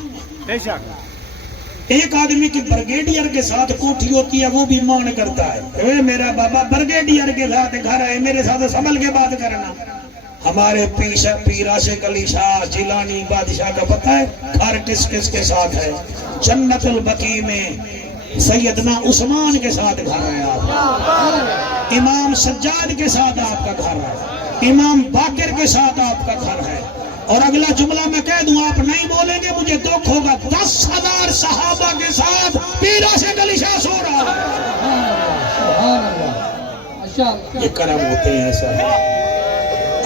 ایک آدمی کی برگیڈیئر کے ساتھ کوٹھی ہوتی ہے وہ بھی مان کرتا ہے، میرا بابا برگیڈیئر کے ساتھ گھر ہے، میرے ساتھ سنبھل کے بات کرنا۔ ہمارے پیر عاشق علی شاہ جیلانی بادشاہ کا پتہ ہے گھر کس کس کے ساتھ ہے؟ جنت البقیع میں سیدنا عثمان کے ساتھ گھر ہے آپ، امام سجاد کے ساتھ آپ کا گھر ہے، امام باقر کے ساتھ آپ کا گھر ہے۔ اور اگلا جملہ میں کہہ دوں، آپ نہیں بولیں گے مجھے دکھ ہوگا، 10,000 صحابہ کے ساتھ پیر عاشق علی شاہ سو رہا ہے۔ یہ کرم ہوتے ہیں ایسا۔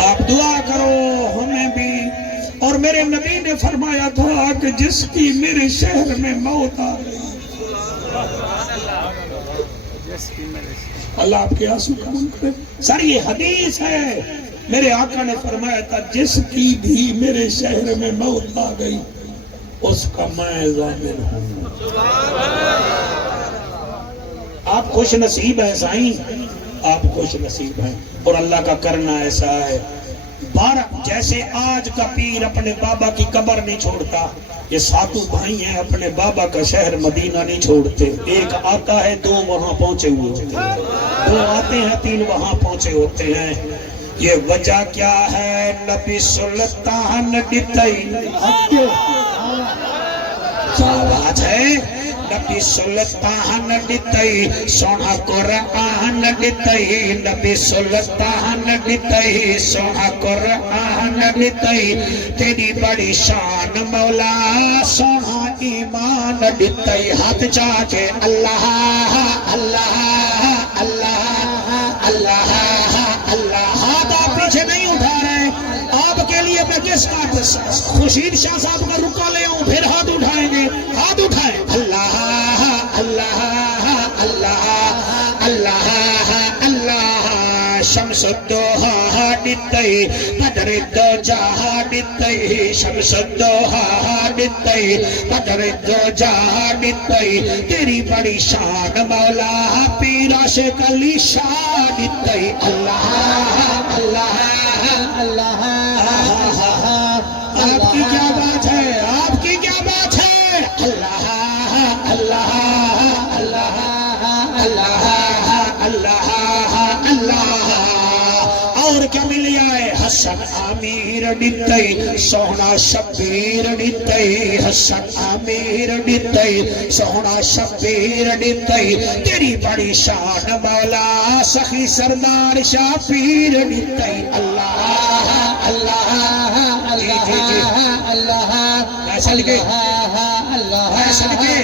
آپ دعا کرو ہمیں بھی، اور میرے نبی نے فرمایا تھا کہ جس کی میرے شہر میں موت آ گئی، اللہ آپ کے آنسو قبول کرے۔ سر یہ حدیث ہے، میرے آقا نے فرمایا تھا جس کی بھی میرے شہر میں موت آ گئی اس کا میں ضامن ہوں۔ آپ خوش نصیب ہیں سائیں، آپ خوش نصیب ہیں۔ اور اللہ کا کرنا ایسا ہے، جیسے آج کا پیر اپنے بابا کی قبر نہیں چھوڑتا، یہ 7 بھائی ہیں اپنے بابا کا شہر مدینہ نہیں چھوڑتے۔ ایک آتا ہے 2 وہاں پہنچے ہوئے ہوتے ہیں، 2 آتے ہیں 3 وہاں پہنچے ہوتے ہیں۔ یہ وجہ کیا ہے؟ نبی سلطان ڈتائی، کیا بات ہے؟ نبی سلطان ڈتائی، سونا قرآن ڈتائی، نبی سلطان ڈتائی، سونا قرآن ڈتائی، تیری بڑی شان مولا سونا ایمان ڈتائی۔ ہاتھ چاچے اللہ اللہ اللہ اللہ اللہ، ہاتھ آپ پیچھے نہیں اٹھا رہے، آپ کے لیے میں کس کا خورشید شاہ صاحب کا رکا لے آؤں پھر ہاتھ اٹھائیں گے؟ ہاتھ اٹھائیں، اللہ اللہ اللہ اللہ اللہ، شمس الدوحہ ڈتائی، بدر الدجا ڈتائی، شمس الدوحہ ڈتائی، بدر الدجا ڈتائی، تیری بڑی شان مولا پیر عاشق علی شاہ ڈتائی۔ اللہ اللہ اللہ، آپ کی کیا بات ہے، آپ کی کیا بات ہے؟ اللہ اللہ اللہ اللہ اللہ اللہ۔ اور کیا مل جائے؟ حسن امیر ڈتائی، سونا شبیر ڈتائی، حسن امیر ڈتائی، سونا شبیر ڈتائی، تیری بڑی شان مولا سخی سردار شاہ پیر ڈتائی۔ اللہ اللہ ایسا لکھے، ایسا لکھے،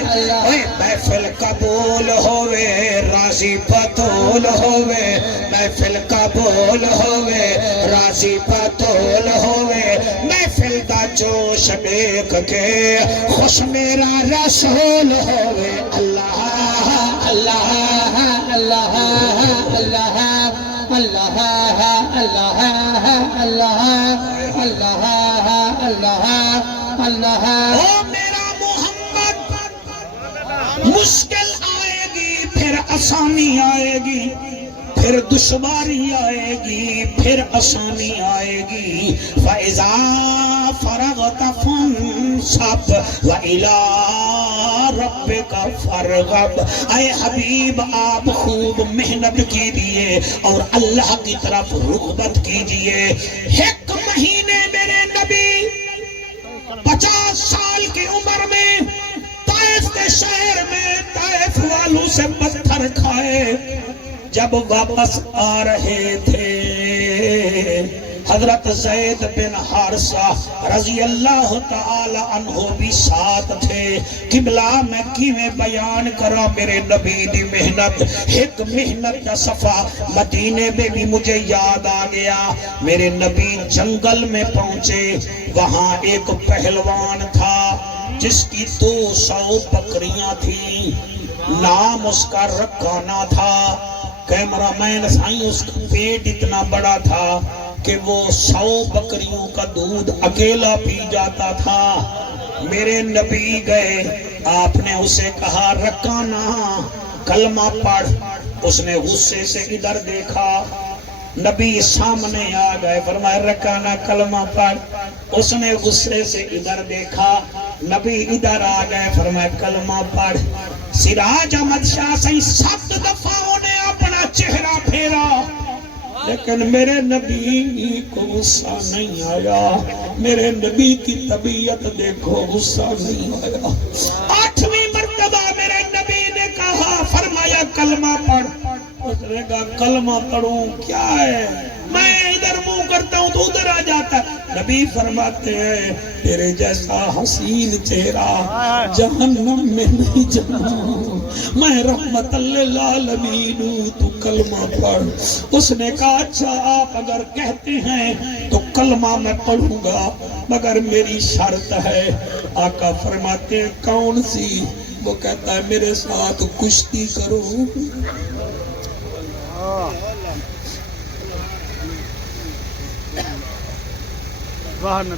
محفل قبول ہوئے راضی بطول ہوئے، محفل قبول ہوئے راضی بطول ہوئے، محفل دا جوش دیکھ کے خوش میرا رسول ہوئے۔ اللہ اللہ اللہ اللہ اللہ اللہ اللہ اللہ اللہ او میرا محمد، مشکل آئے گی پھر آسانی آئے گی، پھر دشواری آئے گی پھر آسانی آئے گی۔ فَإِذَا فَرَغْتَ فَانصَبْ وَإِلَىٰ رَبِّكَ فَارْغَب۔ اے حبیب آپ خوب محنت کیجئے اور اللہ کی طرف رغبت کیجئے۔ ایک مہینے میرے نبی 50 سال کی عمر میں طائف کے شہر میں طائف والوں سے پتھر کھائے، جب واپس آ رہے تھے حضرت زید بن حارثہ رضی اللہ تعالی عنہ بھی ساتھ تھے۔ قبلہ میں کیویں بیان کرا میرے نبی دی محنت، ایک محنت کا صفحہ مدینے میں بھی مجھے یاد آ گیا۔ میرے نبی جنگل میں پہنچے، وہاں ایک پہلوان تھا جس کی 200 بکریاں تھیں، نام اس کا رکانہ تھا۔ کیمرہ مین سائیں اس کا پیٹ اتنا بڑا تھا کہ وہ 100 بکریوں کا دودھ اکیلا پی جاتا تھا۔ میرے نبی گئے، آپ نے اسے کہا رکانہ کلمہ پڑھ۔ اس نے غصے سے ادھر دیکھا، نبی سامنے آ گئے، فرمایا رکانہ کلمہ پڑھ۔ اس نے غصے سے ادھر دیکھا، نبی ادھر آ گئے، فرمایا کلمہ پڑھ۔ سراج احمد شاہ سائیں 7 دفعہ نے اپنا چہرہ پھیرا، لیکن میرے نبی کو غصہ نہیں آیا۔ میرے نبی کی طبیعت دیکھو، غصہ نہیں آیا۔ 8ویں مرتبہ میرے نبی نے کہا، فرمایا کلمہ پڑھ۔ اس نے کہا کلمہ پڑھوں کیا ہے، میں ادھر منہ کرتا ہوں تو ادھر آ جاتا ہے۔ نبی فرماتے ہیں تیرے جیسا حسین چہرہ جہنم میں نہیں جاؤں، میں رحمت للعالمین ہوں، تو کلمہ پڑھ۔ اس نے کہا اچھا آپ اگر کہتے ہیں تو کلمہ میں پڑھوں گا، مگر میری شرط ہے۔ آقا فرماتے ہیں کون سی؟ وہ کہتا ہے میرے ساتھ کشتی کرو۔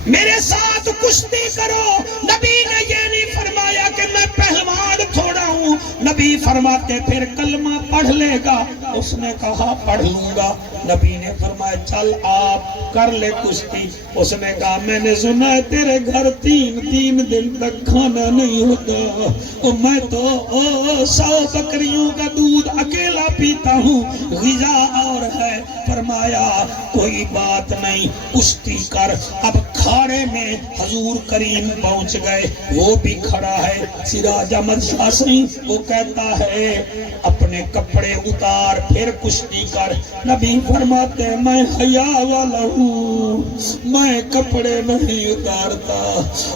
میرے ساتھ کشتی کرو۔ نبی نے یہ نہیں فرمایا کہ میں پہلوان تھوڑا ہوں، نبی فرماتے پھر کلمہ پڑھ لے گا۔ اس نے کہا پڑھ لوں گا۔ نبی نے فرمایا چل آپ کر لے کشتی۔ اس نے کہا میں نے سنا ہے تیرے گھر 3 دن تک کھانا نہیں ہوتا، اور میں تو 100 بکریوں کا دودھ اکیلا پیتا ہوں، غذا اور ہے۔ فرمایا کوئی بات نہیں، کشتی کر۔ اب کھاڑے میں حضور کریم پہنچ گئے، وہ بھی کھڑا ہے۔ سراج احمد شاہ سائیں وہ کہتا ہے اپنے کپڑے اتار پھر کشتی کر۔ نبی فرماتے ہیں میں حیا والا ہوں، میں کپڑے نہیں اتارتا۔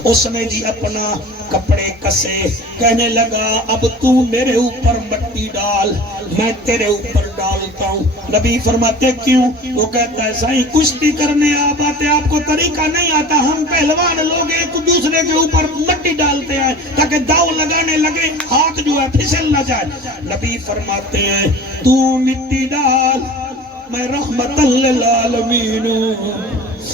اس نے جی اپنا کپڑے کسے، کہنے لگا اب تو میرے اوپر مٹی ڈال، میں تیرے اوپر ڈالتا ہوں۔ نبی فرماتے کیوں؟ وہ کہتا ہے سائیں کشتی کرنے آپ آتے، آپ کو طریقہ نہیں آتا، ہم پہلوان لوگ ایک دوسرے کے اوپر مٹی ڈالتے ہیں تاکہ داؤ لگانے لگے، ہاتھ جو ہے پھسل نہ جائے۔ نبی فرماتے ہیں تو مٹی ڈال، میں رحمت للعالمین ہوں،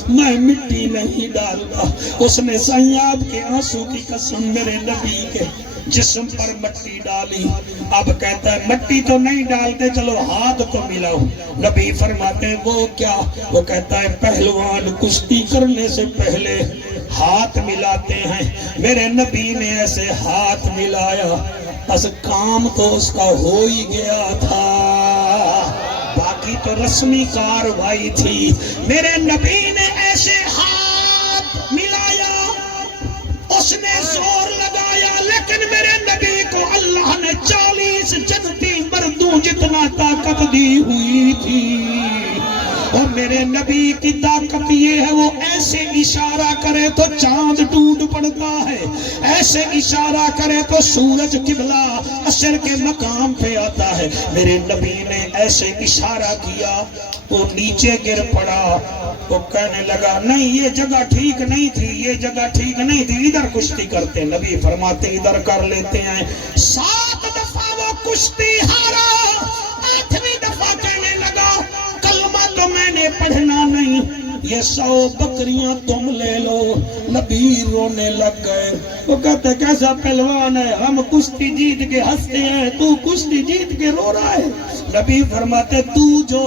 میں مٹی نہیں ڈالتا۔ اس نے سائیں آپ کے آنسو کی قسم میرے نبی کے جسم پر مٹی ڈالی۔ اب کہتا ہے مٹی تو نہیں ڈالتے، چلو ہاتھ تو ملاؤ۔ نبی فرماتے ہیں وہ کیا؟ وہ کہتا ہے پہلوان کشتی کرنے سے پہلے ہاتھ ملاتے ہیں۔ میرے نبی نے ایسے ہاتھ ملایا، بس کام تو اس کا ہو ہی گیا تھا، باقی تو رسمی کاروائی تھی۔ میرے نبی نے ایسے ہاتھ ملایا، اس نے زور لگایا، لیکن میرے نبی کو اللہ نے 40 جنتی مردوں جتنا طاقت دی ہوئی تھی۔ اور میرے نبی کی طاقت یہ ہے وہ ایسے اشارہ کرے تو چاند ٹوٹ پڑتا ہے، ایسے اشارہ کرے تو سورج قبلہ عصر کے مقام پہ آتا ہے۔ میرے نبی نے ایسے اشارہ کیا، وہ نیچے گر پڑا۔ وہ کہنے لگا نہیں یہ جگہ ٹھیک نہیں تھی، یہ جگہ ٹھیک نہیں تھی، ادھر کشتی کرتے۔ نبی فرماتے ادھر کر لیتے ہیں۔ 7 دفعہ وہ کشتی ہارا، 8ویں دفعہ کہنے لگا کلمہ تو میں نے پڑھنا نہیں، یہ 100 بکریاں تم لے لو۔ نبی رونے لگ گئے، وہ کہتے کیسا پہلوان ہے، ہم کشتی جیت کے ہنستے ہیں، تو کشتی جیت کے رو رہا ہے۔ نبی فرماتے تو جو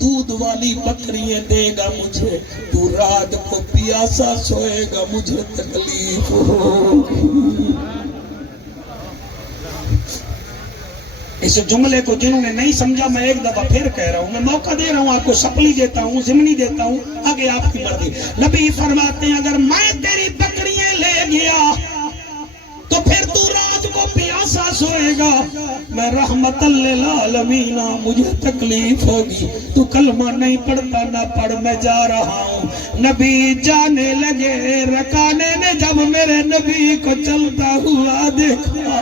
دودھ والی بکریاں دے گا مجھے، تو رات کو پیاسا سوئے گا، مجھے تکلیف ہوگی۔ اس جملے کو جنہوں نے نہیں سمجھا میں ایک دفعہ پھر کہہ رہا ہوں، میں موقع دے رہا ہوں آپ کو، سپلی دیتا ہوں، ضمنی دیتا ہوں، آگے آپ کی مرضی۔ نبی فرماتے ہیں اگر میں تیری بکریاں لے گیا تو پھر تو رات کو پیاسا سوئے گا، میں رحمت للعالمین، مجھے تکلیف ہوگی، تو کلمہ نہیں پڑھتا نہ پڑھ، میں جا رہا ہوں۔ نبی جانے لگے، رکانے نے جب میرے نبی کو چلتا ہوا دیکھا،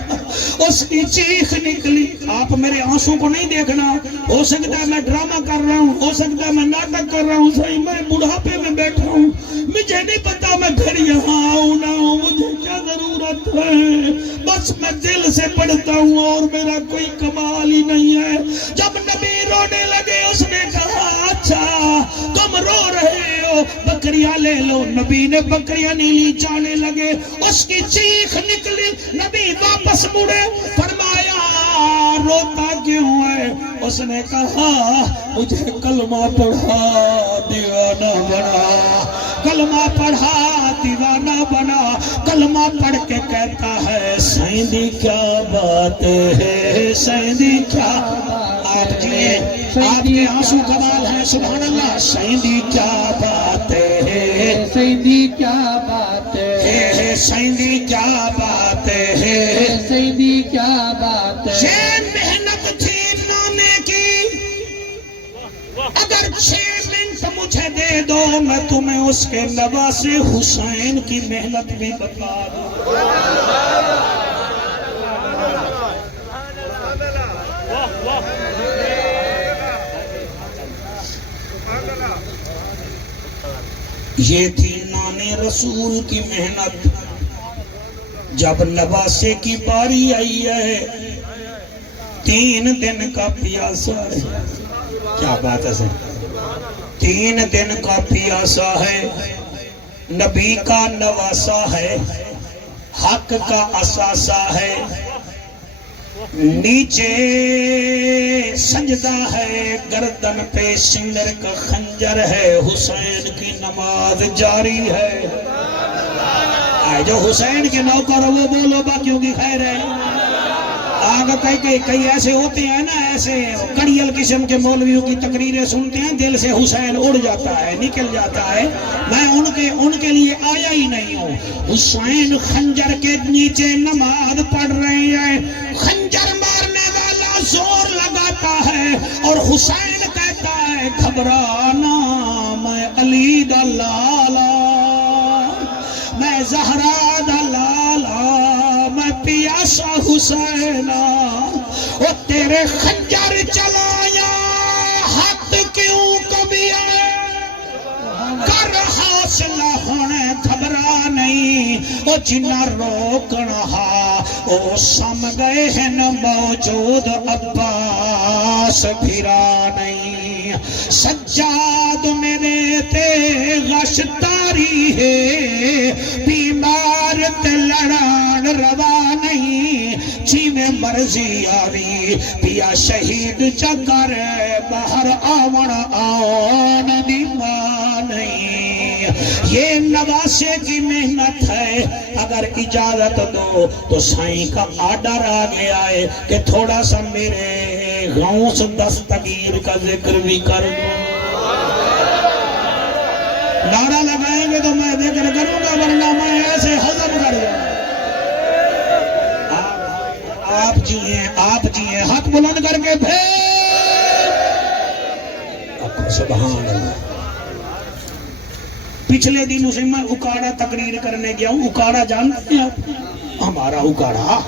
اس کی چیخ نکلی۔ آپ میرے آنسوں کو نہیں دیکھنا، ہو سکتا ہے میں ڈرامہ کر رہا ہوں، ہو سکتا ہے میں ناٹک کر رہا ہوں، صحیح میں بڑھاپے میں بیٹھا ہوں، مجھے نہیں پتا میں پھر یہاں آؤں نہ ہوں، مجھے کیا ضرورت ہے، بس میں دل سے پڑھتا ہوں اور میرا کوئی کمال ہی نہیں ہے۔ جب نبی رونے لگے اس نے کہا اچھا تم رو رہے ہو، بکریاں لے لو۔ نبی نے بکریاں نہیں لی، جانے لگے، اس کی چیخ نکلی، نبی واپس مڑے، فرمایا روتا کیوں ہے؟ اس نے کہا مجھے کلمہ پڑھا دیوانہ بنا، کلمہ پڑھا دیوانہ بنا۔ کلمہ پڑھ کے کہتا ہے سیندی کیا بات ہے، سیندی کیا، آپ جیے آپ کے آنسو کمال ہیں، سبحان اللہ۔ سیندی کیا بات ہے، سیندی کیا بات ہے، سیندی کیا بات ہے، سیندی کیا بات ہے۔ یہ محنت تھی نانے کی، اگر 6 منٹ مجھے دے دو میں تمہیں اس کے نواسے حسین کی محنت بھی بتا دوں۔ یہ تھی نانے رسول کی محنت۔ جب نواسے کی باری آئی ہے، 3 دن کا پیاسا ہے، کیا بات ہے سر، 3 دن کا پیاسا ہے، نبی کا نواسا ہے، حق کا اثاثہ ہے، نیچے سجدہ ہے، گردن پہ سندر کا خنجر ہے، حسین کی نماز جاری ہے۔ جو حسین کے نوکر وہ بولو باقیوں کی خیر ہے۔ آگے کئی ایسے ہوتے ہیں نا، ایسے کڑیل قسم کے مولویوں کی تقریریں سنتے ہیں، دل سے حسین اڑ جاتا ہے، نکل جاتا ہے۔ میں ان کے لیے آیا ہی نہیں ہوں۔ حسین خنجر کے نیچے نماز پڑھ رہے ہیں، خنجر مارنے والا زور لگاتا ہے اور حسین کہتا ہے گھبرانا، میں علی دا لالا، میں زہرا دا لالا، میں پیاسا حسینہ، وہ تیرے خنجر چلایا حق کیوں کبھی آئے، کر حاصلہ ہونے گھبرا نہیں، وہ جنہ روکنا وہ سم گئے ہیں نہ موجود عباس پھرا نہیں، سجاد میرے تے غش تاری ہے، بیمار تے لڑان روا نہیں، جی میں مرضی آوی پیا شہید چکر باہر آون آن دی ماں نہیں۔ یہ نواسے کی محنت ہے، اگر اجازت دو تو سائیں کا آرڈر آ گیا ہے کہ تھوڑا سا میرے غوث دستگیر کا ذکر بھی کر دو۔ نعرہ لگائیں گے تو میں ذکر کروں گا، ورنہ میں ایسے ہضم کر دوں۔ آپ جی ہیں ہاتھ بلند کر کے پھر سبحان اللہ۔ پچھلے دن اسے میں اکاڑا تقریر کرنے گیا ہوں، اکاڑا جانتے ہیں آپ؟ ہمارا اکاڑا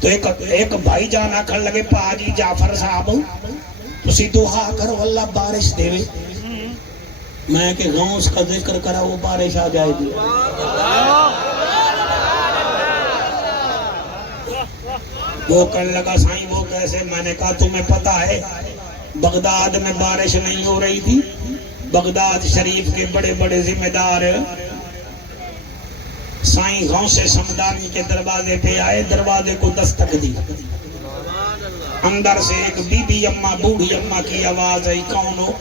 تو ایک بھائی جان آکھن لگے پا جی جعفر صاحب تسی دعا کرو اللہ بارش دے۔ میں کہ غوث کا ذکر کرا وہ بارش آ جائے گی۔ وہ کہنے لگا سائیں وہ کیسے؟ میں نے کہا تمہیں پتا ہے بغداد میں بارش نہیں ہو رہی تھی، بغداد شریف کے بڑے بڑے ذمہ دار سائیں غوث سمدانی کے دروازے پہ آئے، دروازے کو دستک دی، اندر سے ایک بی بی اماں، بوڑھی اماں کی آواز آئی، کون ہو؟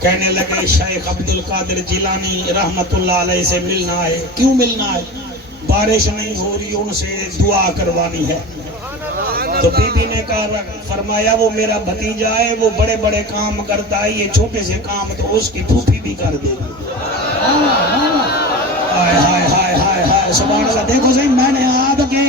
کہنے لگے شیخ عبد القادر جیلانی رحمت اللہ علیہ سے ملنا ہے۔ کیوں ملنا ہے؟ بارش نہیں ہو رہی، ان سے دعا کروانی ہے۔ تو بی بی نے کہا، فرمایا وہ میرا بھتیجا ہے، وہ بڑے بڑے کام کرتا ہے، یہ چھوٹے سے کام تو اس کی پھوپھی بھی کر دے گی۔ ہائے ہائے ہائے ہائے ہائے سبحان اللہ۔ دیکھو صحیح، میں نے آپ کے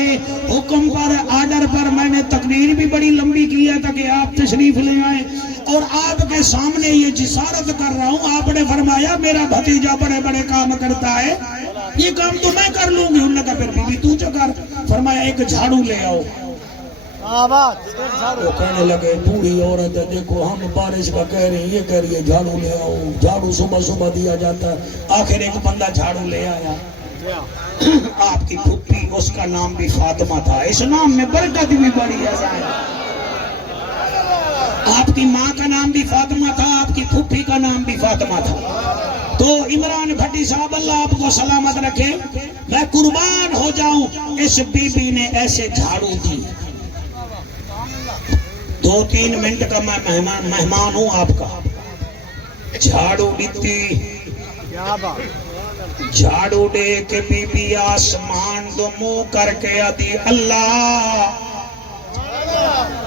حکم پر، آرڈر پر میں نے تقریر بھی بڑی لمبی کیا تھا کہ آپ تشریف لے آئیں، اور آپ کے سامنے یہ جسارت کر رہا ہوں۔ آپ نے فرمایا میرا بھتیجا بڑے بڑے کام کرتا ہے، یہ کام تو میں کر لوں گی۔ انہوں نے کہا پھر بی بی تو جو کر۔ فرمایا ایک جھاڑو لے آؤ۔ وہ کہنے لگے بوڑھی عورت ہے، دیکھو ہم بارش کا کہہ رہے ہیں، یہ کہہ رہی ہے جھاڑو لے آؤ۔ جھاڑو صبح صبح دیا جاتا ہے۔ آخر ایک بندہ جھاڑو لے آیا۔ آپ کی پھوپھی، اس کا نام بھی فاطمہ تھا، اس نام میں برکت بھی بڑی ہے۔ آپ کی ماں کا نام بھی فاطمہ تھا، آپ کی پھوپھی کا نام بھی فاطمہ تھا۔ تو عمران بھٹی صاحب اللہ آپ کو سلامت رکھے، میں قربان ہو جاؤں، اس بی بی نے ایسے جھاڑو دی۔ 2-3 منٹ کا میں مہمان ہوں آپ کا۔ جھاڑو دیتی، جھاڑو دے کے بی بی آسمان دو منہ کر کے آدھی، اللہ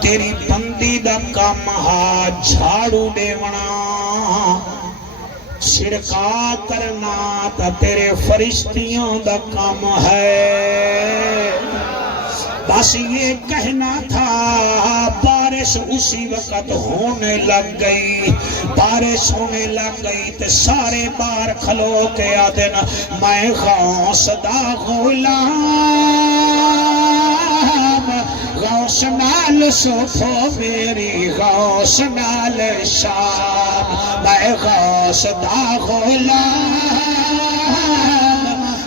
تیری بندی دا کام ہا جھاڑو دے ونا، چھڑکا کرنا تا تیرے فرشتیوں دا کام ہے۔ بس یہ کہنا تھا، بارش اسی وقت ہونے لگ گئی۔ بارش ہونے لگ گئی تو سارے بار کھلو کے آدھنا، میں غوث دا غلام، غوث نال صبح میری غوث نال شام، میں غوث دا غلام،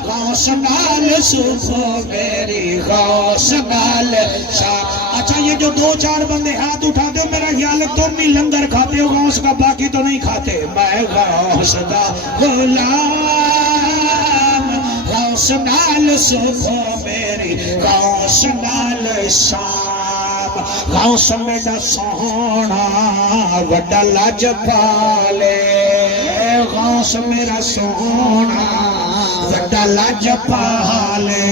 غوث نال صبح میری غوث نال شام۔ اچھا یہ جو 2-4 بندے ہاتھ اٹھاتے ہو، میرا خیال ہے تم بھی لنگر کھاتے ہو غوث کا، باقی تو نہیں کھاتے۔ میں غوث دا غلام، غوث نال صبح میری غوث نال شام، غوث میرا سونا وڈا لج پالے، غوث میرا سونا وڈا لج پالے،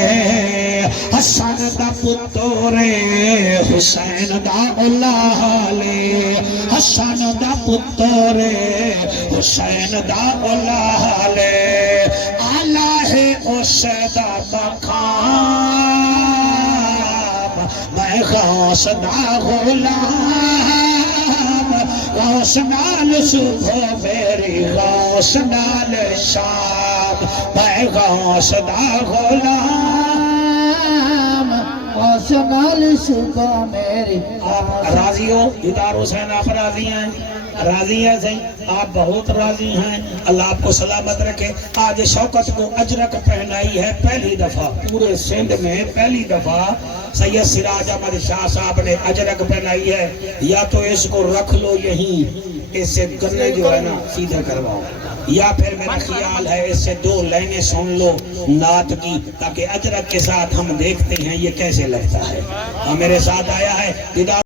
حسن دا پتر حسین دا اولالے، حسن دا پتر حسین دا اولالے، آلہ ہے اس دا مقام، میں غوث دا غلام، غوث نال صبح میری غوث نال شام، میں غوث دا غلام، غوث نال صبح میری۔ آپ راضی ہو دیدار حسین؟ آپ راضی ہیں؟ راضی ہیں صحیح، آپ بہت راضی ہیں، اللہ آپ کو سلامت رکھے۔ آج شوکت کو اجرک پہنائی ہے پہلی دفعہ، پورے سندھ میں پہلی دفعہ سید سراج احمد شاہ صاحب نے اجرک پہنائی ہے۔ یا تو اس کو رکھ لو یہیں، اس سے گلے جو ہے نا سیدھے کرواؤ، یا پھر میرا خیال ہے اس سے 2 لائنیں سن لو نعت کی، تاکہ اجرک کے ساتھ ہم دیکھتے ہیں یہ کیسے لگتا ہے۔ اور میرے ساتھ آیا ہے دیدار